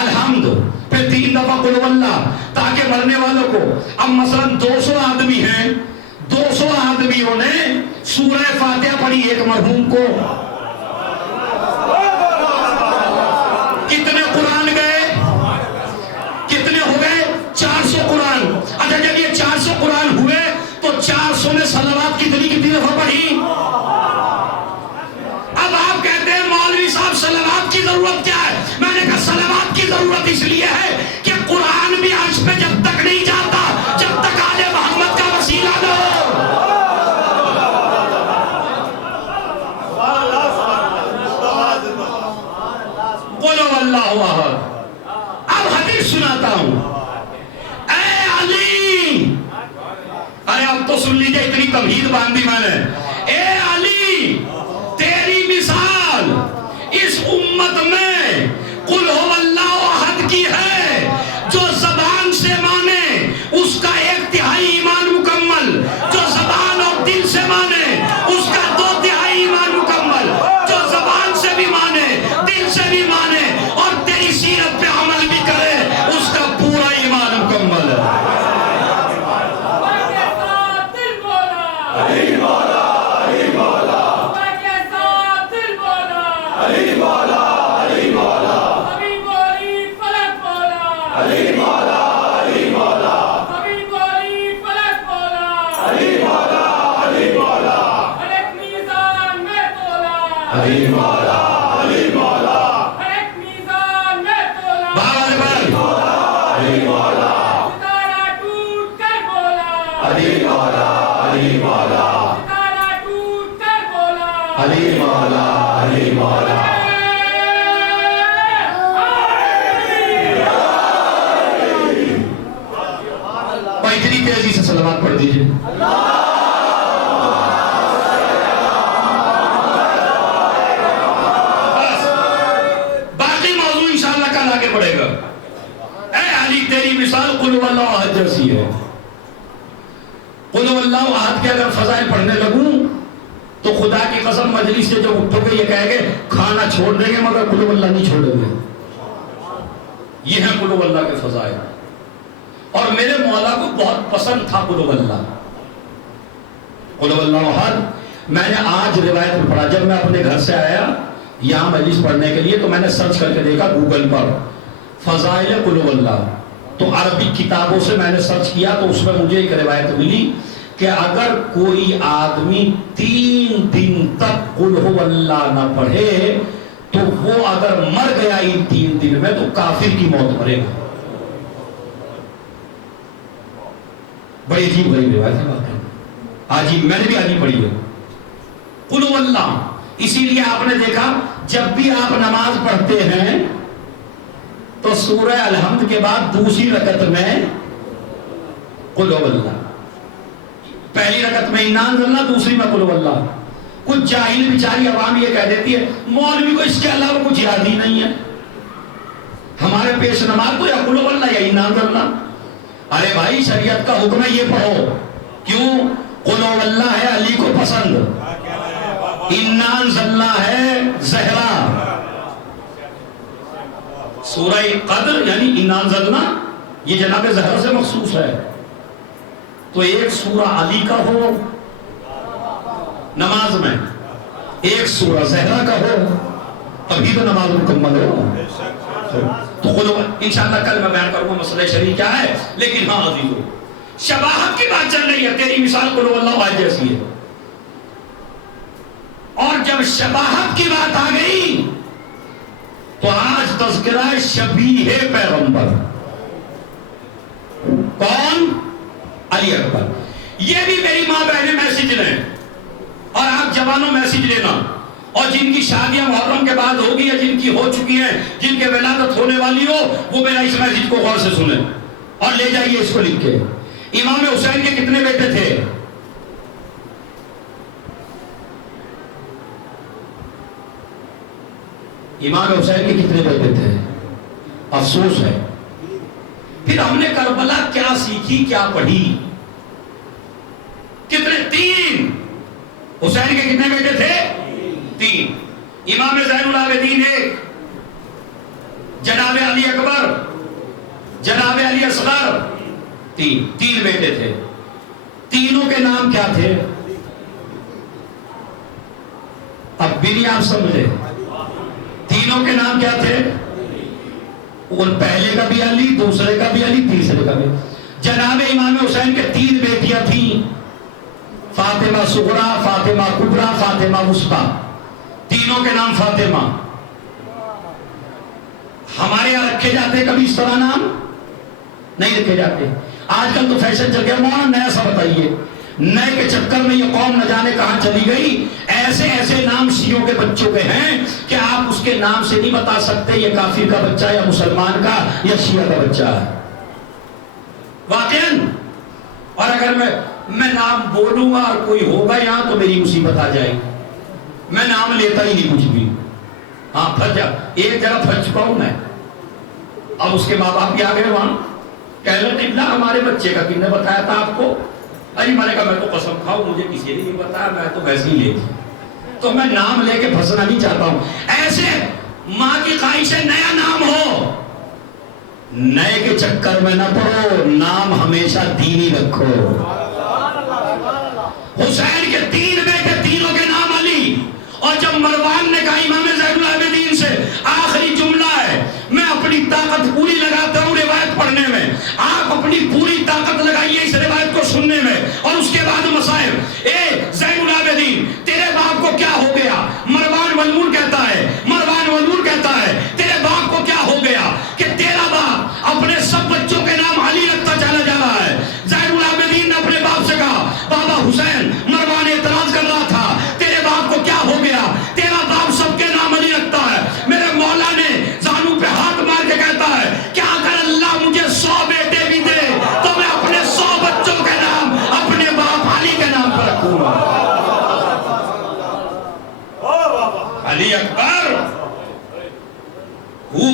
الحمد، پھر 3 دفعہ قل ہو اللہ، تاکہ مرنے والوں کو۔ اب مثلا 200 آدمی ہیں، 200 آدمیوں نے سورہ فاتحہ پڑھی ایک مرحوم کو، کتنے قرآن گئے، کتنے ہو گئے، 400 قرآن۔ اچھا جب یہ 400 قرآن ہوئے تو 400 نے صلوات کتنی دفعہ پڑھی؟ اب آپ کہتے ہیں مولوی صاحب صلوات کی ضرورت کیا ہے؟ میں نے کہا صلوات کی ضرورت اس لیے ہے کہ قرآن بھی عرش پہ جب تک نہیں جاتا جب تک آل محمد کا وسیلہ نہ ہو۔ قل ہو اللہ احد۔ اب حدیث سناتا ہوں، اے علی، ارے اب تو سن لیجئے، اتنی تمہید باندھی میں نے، اے علی تیری مثال اس امت میں قل ہو اللہ احد کی ہے، جو زبان سے مانے اس کا 1/3 ایمان مکمل، جو زبان اور دل سے مانے اس کا 2/3 ایمان مکمل، جو زبان سے بھی مانے دل سے بھی مانے اور تیری سیرت پہ عمل بھی کرے اس کا پورا ایمان مکمل ہے۔ علی مولا اتنی تیزی سے صلوات پڑھ دیجئے. بس باقی موضوع انشاءاللہ کل آگے بڑھے گا. اے علی تیری مثال قل هو اللہ احد جیسی ہے. قل هو اللہ احد کے اگر فضائل پڑھنے لگوں تو خدا کی قسم مجلس سے جب اٹھو گے یہ کہے گے کھانا چھوڑ دیں گے مگر قل هو اللہ نہیں چھوڑیں گے. یہ ہے قل هو اللہ کے فضائل. اور میرے مولا کو بہت پسند تھا قل هو اللہ. قل هو اللہ احد. میں نے آج روایت میں پڑھا, جب میں اپنے گھر سے آیا یہاں مجلس پڑھنے کے لیے تو میں نے سرچ کر کے دیکھا گوگل پر فضائل قل هو اللہ. تو عربی کتابوں سے میں نے سرچ کیا تو اس میں مجھے ایک روایت ملی کہ اگر کوئی آدمی 3 دن تک قل هو اللہ نہ پڑھے تو وہ اگر مر گیا ان 3 دن میں تو کافر کی موت مرے گا. بڑی عجیب غریب روایت ہے واقعی. عجیب, میں نے بھی عجیب پڑھی ہے قل هو اللہ. اسی لیے آپ نے دیکھا جب بھی آپ نماز پڑھتے ہیں تو سورہ الحمد کے بعد دوسری رکعت میں قل هو اللہ. پہلی رکعت میں انا انزلنا, دوسری میں قل هو اللہ. کچھ جاہل بیچاری عوام یہ کہہ دیتی ہے مولوی کو اس کے علاوہ کچھ یاد ہی نہیں ہے, ہمارے پیش نماز تو یا قل هو اللہ یا انا انزلنا. ارے بھائی شریعت کا حکم ہے یہ پڑھو. کیوں؟ قل هو اللہ ہے علی کو پسند, انا انزلنا ہے زہرا. سورہ قدر یعنی انا انزلنا یہ جناب زہرا سے مخصوص ہے. تو ایک سورہ علی کا ہو نماز میں, ایک سورہ زہرا کا ہو, تبھی تو نماز مکمل ہو. تو انشاءاللہ کل میں بیان کروں گا مسئلہ شریع کیا ہے. لیکن ہاں عزیزو, شباہت کی بات چل رہی ہے, تیری مثال قل هو اللہ احد جیسی ہے. اور جب شباہت کی بات آ گئی تو آج تذکرہ شبیہ پیغمبر. کون؟ علی اکبر. یہ بھی میری ماں بہنیں میسج لیں اور آپ جوانوں میسج لینا, اور جن کی شادیاں محرم کے بعد ہوگی یا جن کی ہو چکی ہیں, جن کے ولادت ہونے والی ہو, وہ میرا اس میسج کو غور سے سنیں اور لے جائیے اس کو لکھ کے. امام حسین کے کتنے بیٹے تھے؟ امام حسین کے کتنے بیٹے تھے؟ افسوس ہے. پھر ہم نے کربلا کیا سیکھی, کیا پڑھی؟ کتنے؟ 3. حسین کے کتنے بیٹے تھے؟ 3. امام زین العابدین 1, جناب علی اکبر, جناب علی اصغر 3 بیٹے تھے. تینوں کے نام کیا تھے؟ اب بھی نہیں آپ سمجھے. تینوں کے نام کیا تھے؟ ان پہلے کا بھی علی, دوسرے کا بھی علی, تیسرے کا بھی. جناب امام حسین کے 3 بیٹیاں تھیں, فاطمہ صغرا, فاطمہ کبریٰ, فاطمہ وسطیٰ. تینوں کے نام فاطمہ. ہمارے یہاں رکھے جاتے کبھی اس طرح نام نہیں رکھے جاتے. آج کل تو فیشن چل گیا, مولانا نیا سا بتائیے. نئے کے چکر میں یہ قوم نہ جانے کہاں چلی گئی. ایسے ایسے نام شیعوں کے بچوں کے ہیں کہ آپ اس کے نام سے نہیں بتا سکتے یہ کافر کا بچہ یا مسلمان کا یا شیعہ کا بچہ ہے واقعاً. اور اگر میں نام بولوں گا اور کوئی ہوگا یہاں تو میری مصیبت آ جائے گی. میں نام لیتا ہی نہیں کچھ بھی. ہاں پھنس جا, ایک جگہ پھنس چکا ہوں میں. اب اس کے ماں باپ بھی آ گئے وہاں, کہہ رہے تھے ہمارے بچے کا کن نے بتایا تھا آپ کو؟ ارے میں نے کہا میں تو قسم کھاؤں مجھے کسی نے نہیں بتایا, میں تو ویسے ہی لے تھی. تو میں نام لے کے پھنسنا نہیں چاہتا ہوں. ایسے ماں کی خواہش ہے نیا نام ہو, نئے کے چکر میں نہ پڑو, نام ہمیشہ دینی رکھو. حسین کے 3 بیٹے, تینوں کے نام علی. اور جب مروان نے کہا امام زین العابدین سے آخری جملہ ہے, میں اپنی طاقت پوری لگاتا ہوں روایت پڑھنے میں, آپ اپنی پوری طاقت لگائیے اس روایت کو سننے میں, اور اس کے بعد مسائل. اے زین العابدین تیرے باپ کو کیا ہو گیا؟ مروان ولمون کہتا ہے, مروان ولمون کہتا ہے تیرے باپ کو کیا ہو گیا کہ تیرا باپ اپنے سب بچوں کے نام علی رکھتا چلا جا رہا ہے. زین العابدین نے اپنے باپ سے کہا بابا حسین, مروان اعتراض کر رہا تھا, تیرے باپ کو کیا ہو گیا؟ تیرا باپ سب کے نام علی رکھتا ہے. میرے مولا نے زانو پہ ہاتھ مار کے کہتا ہے کہ اگر اللہ مجھے 100 بیٹے بھی دے تو میں اپنے 100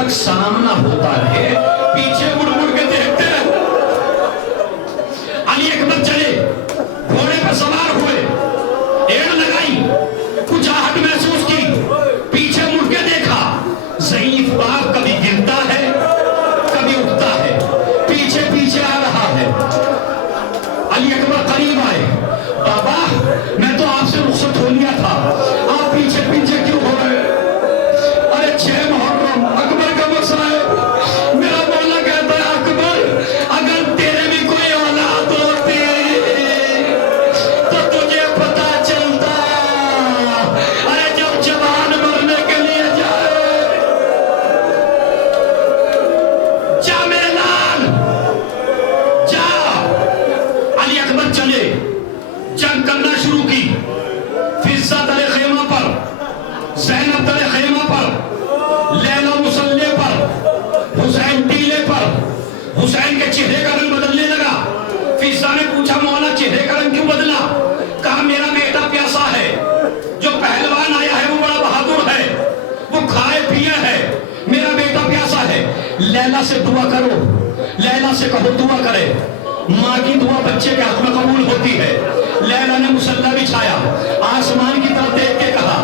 تک سامنا ہوتا رہے پیچھے مڑ مڑ کے دیکھتے رہے۔ علی اکبر چلے، گھوڑے پر سوار ہوئے، ایڑ لگائی، کچھ آہٹ محسوس کی، پیچھے مڑ کے دیکھا، ضعیف باپ کبھی گرتا ہے کبھی اٹھتا ہے، پیچھے پیچھے آ رہا ہے۔ علی اکبر قریب آئے، بابا میں تو آپ سے رخصت ہو لیا تھا، آپ پیچھے پیچھے کیوں ہو رہے؟ ارے 6 محرم اکبر کا مسئلہ ہے، میرا مولا کہتا ہے اکبر اگر تیرے بھی کوئی اولاد ہوتی تو تجھے پتا چلتا، ارے جب جوان مرنے کے لیے جائے، جا میرے لال جا۔ علی اکبر چلے، جنگ کرنا شروع کی، فضہ تلے خیمہ پر، زینب تلے خیمہ پر، لیلا مسلح پر، حسین ٹیلے پر۔ حسین کے چہرے کا رنگ بدلنے لگا۔ فضہ نے پوچھا مولا چہرے کا رنگ کیوں بدلا؟ کہا میرا بیٹا پیاسا ہے، جو پہلوان آیا ہے وہ بڑا بہادر ہے، وہ کھائے پیے ہے، میرا بیٹا پیاسا ہے۔ لیلا سے دعا کرو، لیلا سے کہو دعا کرے، ماں کی دعا بچے کے حق میں قبول ہوتی ہے۔ لیلا نے مصلی بچھایا، آسمان کی طرف دیکھ کے کہا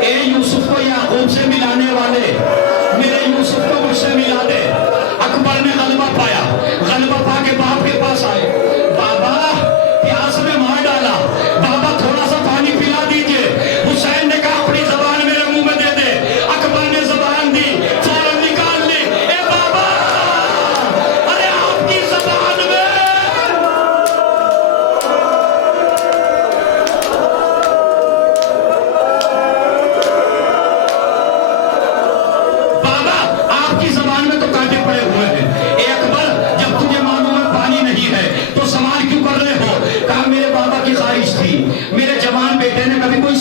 اے یوسف کو یعقوب سے ملانے والے، میرے یوسف کو مجھ سے ملا دے۔ اکبر نے غلبہ پایا، غلبہ پا کے باپ کے پاس آئے، بابا پیاس میں مار ڈالا، بابا تھوڑا سا پانی پلا دیجئے۔ حسین نے کہا اپنی زبان میرے منہ میں دے دے۔ اکبر نے زبان دی، فوراً نکال لی۔ اے بابا ارے آپ کی زبان میں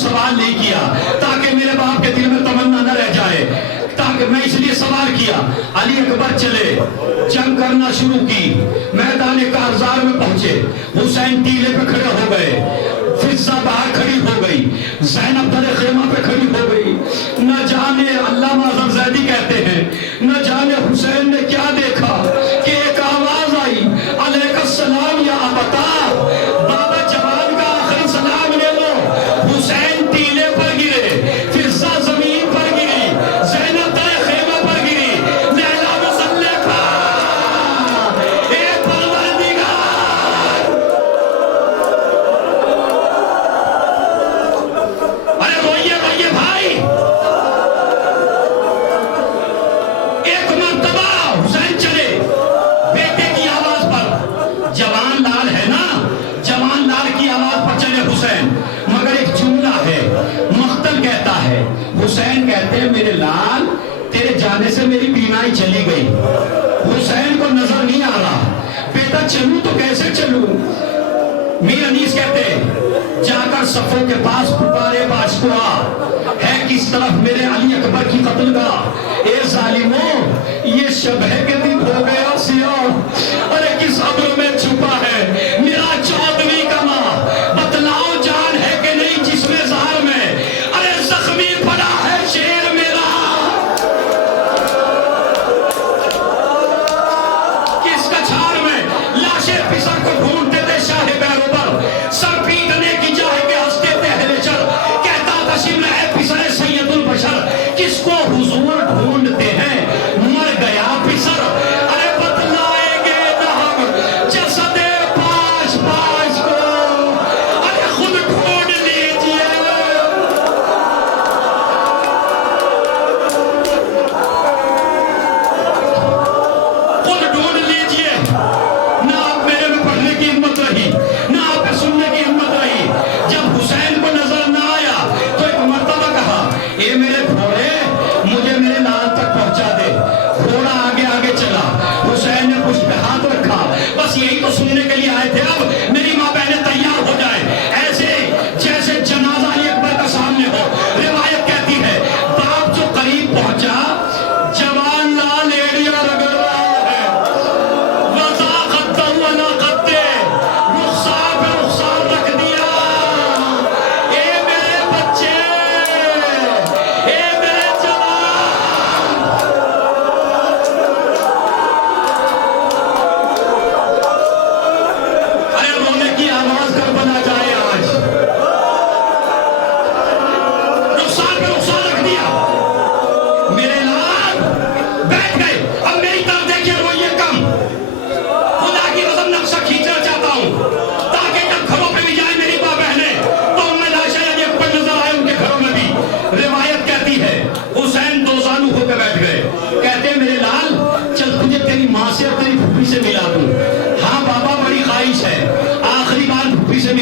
سوال نہیں کیا تاکہ میرے باپ کے دل میں تمنا نہ رہ جائے، تاکہ میں اس لیے سوال کیا۔ علی اکبر چلے، جنگ کرنا شروع کی، میدان کارزار میں پہنچے، حسین ٹیلے پہ کھڑے ہو گئے، فضہ باہر کھڑی ہو گئی، زینب تلے خیمہ پہ کھڑی ہو گئی۔ نہ جانے علامہ زرزیدی کہتے ہیں نہ جانے حسین نے کیا دیکھا کہ ایک آواز آئی علیہ السلام یا ابتا، بابا جوان کا آخری سلام لے لو۔ حسین ٹیلے پر گرے، فضہ زمین پر گری، زینب تلے خیمہ پر گری، لیلا مصلی پر۔ اے پروردگار، ارے روئیے روئیے بھائی۔ ایک مرتبہ حسین چلے بیٹے کی آواز پر، جوان لال ہے نا، جوان لال کی آواز پر چلے حسین، مگر ایک جملہ ہے، مقتل کہتا ہے، حسین کہتے ہیں میرے لال تیرے جانے سے میری بینائی چلی گئی۔ حسین کو نظر نہیں آ رہا، بیٹا چلوں تو کیسے چلوں؟ میر انیس کہتے ہیں جا کر صفوں کے پاس پکارے باشکوا، ہے کس طرف میرے علی اکبر کی قتل کا؟ اے ظالموں یہ شب ہے کہ دن ہو گیا سیاہ، ارے کس ابر میں چھپا ہے میرا 14ویں کا ماں، بتلاؤ جان ہے کہ نہیں جس میں زہر میں، ارے زخمی پڑا ہے شیر میرا، کس کچھار میں لاشیں پسر کو ڈھونڈتے تھے شاہ بیروبر، سر پیٹنے کی جاہ کے ہنستے تھے اہل چر، کہتا تھا شمر ہے پسر سید البشر، کس کو حضور ڈھونڈتے ہیں مر گیا پسر،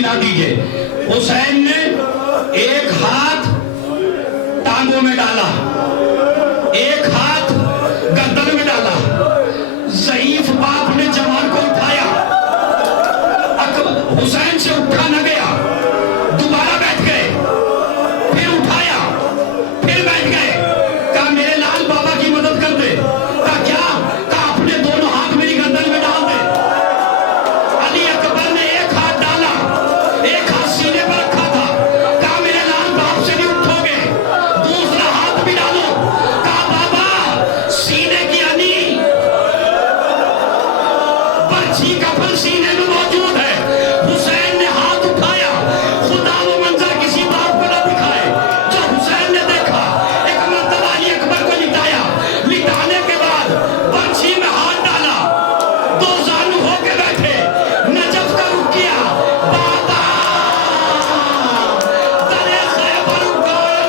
بتا دیجئے. حسین نے ایک ہاتھ ٹانگوں میں ڈالا, ایک ہاتھ گردن میں ڈالا, ضعیف باپ نے جوان کو اٹھایا, حسین سے اٹھا نہ گیا, دوبارہ بیٹھ گئے, پھر اٹھایا, پھر بیٹھ گئے, کہا میرے لال بابا کی مدد کر دے. کہا کیا؟ کہا اپنے دونوں ہاتھ میری گردن میں ڈال دے. علی اکبر نے ایک ہاتھ ڈالا, ایک ہاتھ سینے پر رکھا تھا, کہا میرے لال باپ سے نہیں اٹھو گے, دوسرا ہاتھ بھی ڈالو. کہا بابا سینے کی علی برچھی کا پھل سینے میں موجود ہے. حسین نے ہاتھ اٹھایا, خدا وہ منظر کسی باپ کو نہ دکھائے جو حسین نے دیکھا. ایک مرتبہ علی اکبر کو لٹایا, لٹانے کے بعد برچھی میں ہاتھ ڈالا, دو زانو ہو کے بیٹھے, نجف کا رخ کیا, بابا درے خیبر اٹھایا.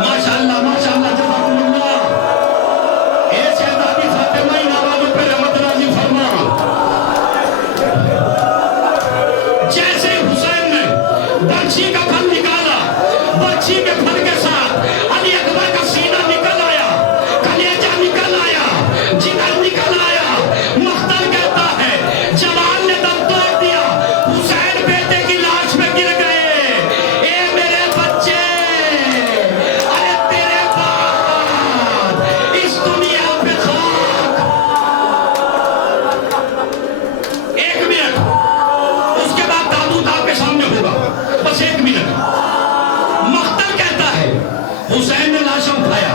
ماشاءاللہ ماشاءاللہ جزاکم اللہ. اے شہزادی فاطمہ ان آوازوں پہ رحمت نازل فرما. جیسے حسین نے برچھی کا پھل نکالا, برچھی کے پھل کے ساتھ علی اکبر کا سینہ نکل آیا, کلیجہ نکل آیا, جگر نکل آیا. مختل کہتا ہے جوان نے دم توڑ دیا, حسین بیٹے کی لاش پہ گر گئے. اے میرے بچے, ارے تیرے بعد اس دنیا پہ خاک. ایک منٹ, اس کے بعد تابوت آپ کے سامنے ہوگا, بس ایک منٹ. مختل کہتا ہے حسین نے لاشا اٹھایا,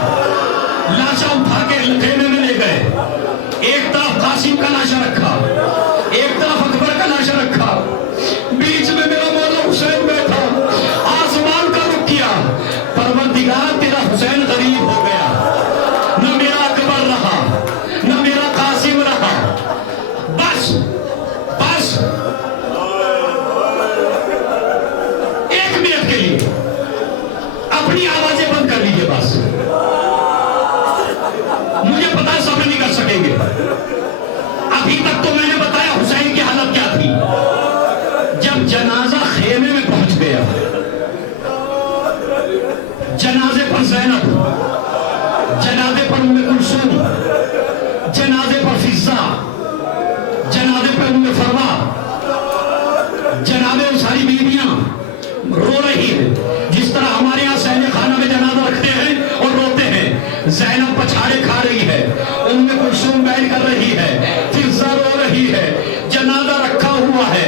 لاشا اٹھا کے خیمے میں لے گئے. ایک طرف قاسم کا لاشا رکھا, ایک طرف اکبر کا لاشا رکھا, بیچ میں میرا مولا حسین بیٹھا. آسمان کا رخ کیا, پروردگار تیرا حسین غریب ہو گیا, نہ میرا اکبر رہا, نہ میرا قاسم رہا. بس بس ایک منٹ کے لیے اپنی آوازیں بند کر لیجئے. بس مجھے پتا صبر نہیں کر سکیں گے. ابھی تک تو میں نے بتایا حسین کی حالت کیا تھی. جب جنازہ خیمے میں پہنچ گیا, جنازے پر زینب, جنازے پر ام کلثوم, جنازے پر فضہ, جنازے پر ام فروا, جنازے وہ ساری بیویاں رو رہی ہیں جس طرح ہمارے یہاں سہن خانہ میں جنازہ رکھتے ہیں اور روتے ہیں. زینب پچھاڑے کھا رہی ہے, ام کلثوم بیٹھ کر رہی ہے, فضہ رو رہی ہے. جنازہ رکھا ہوا ہے,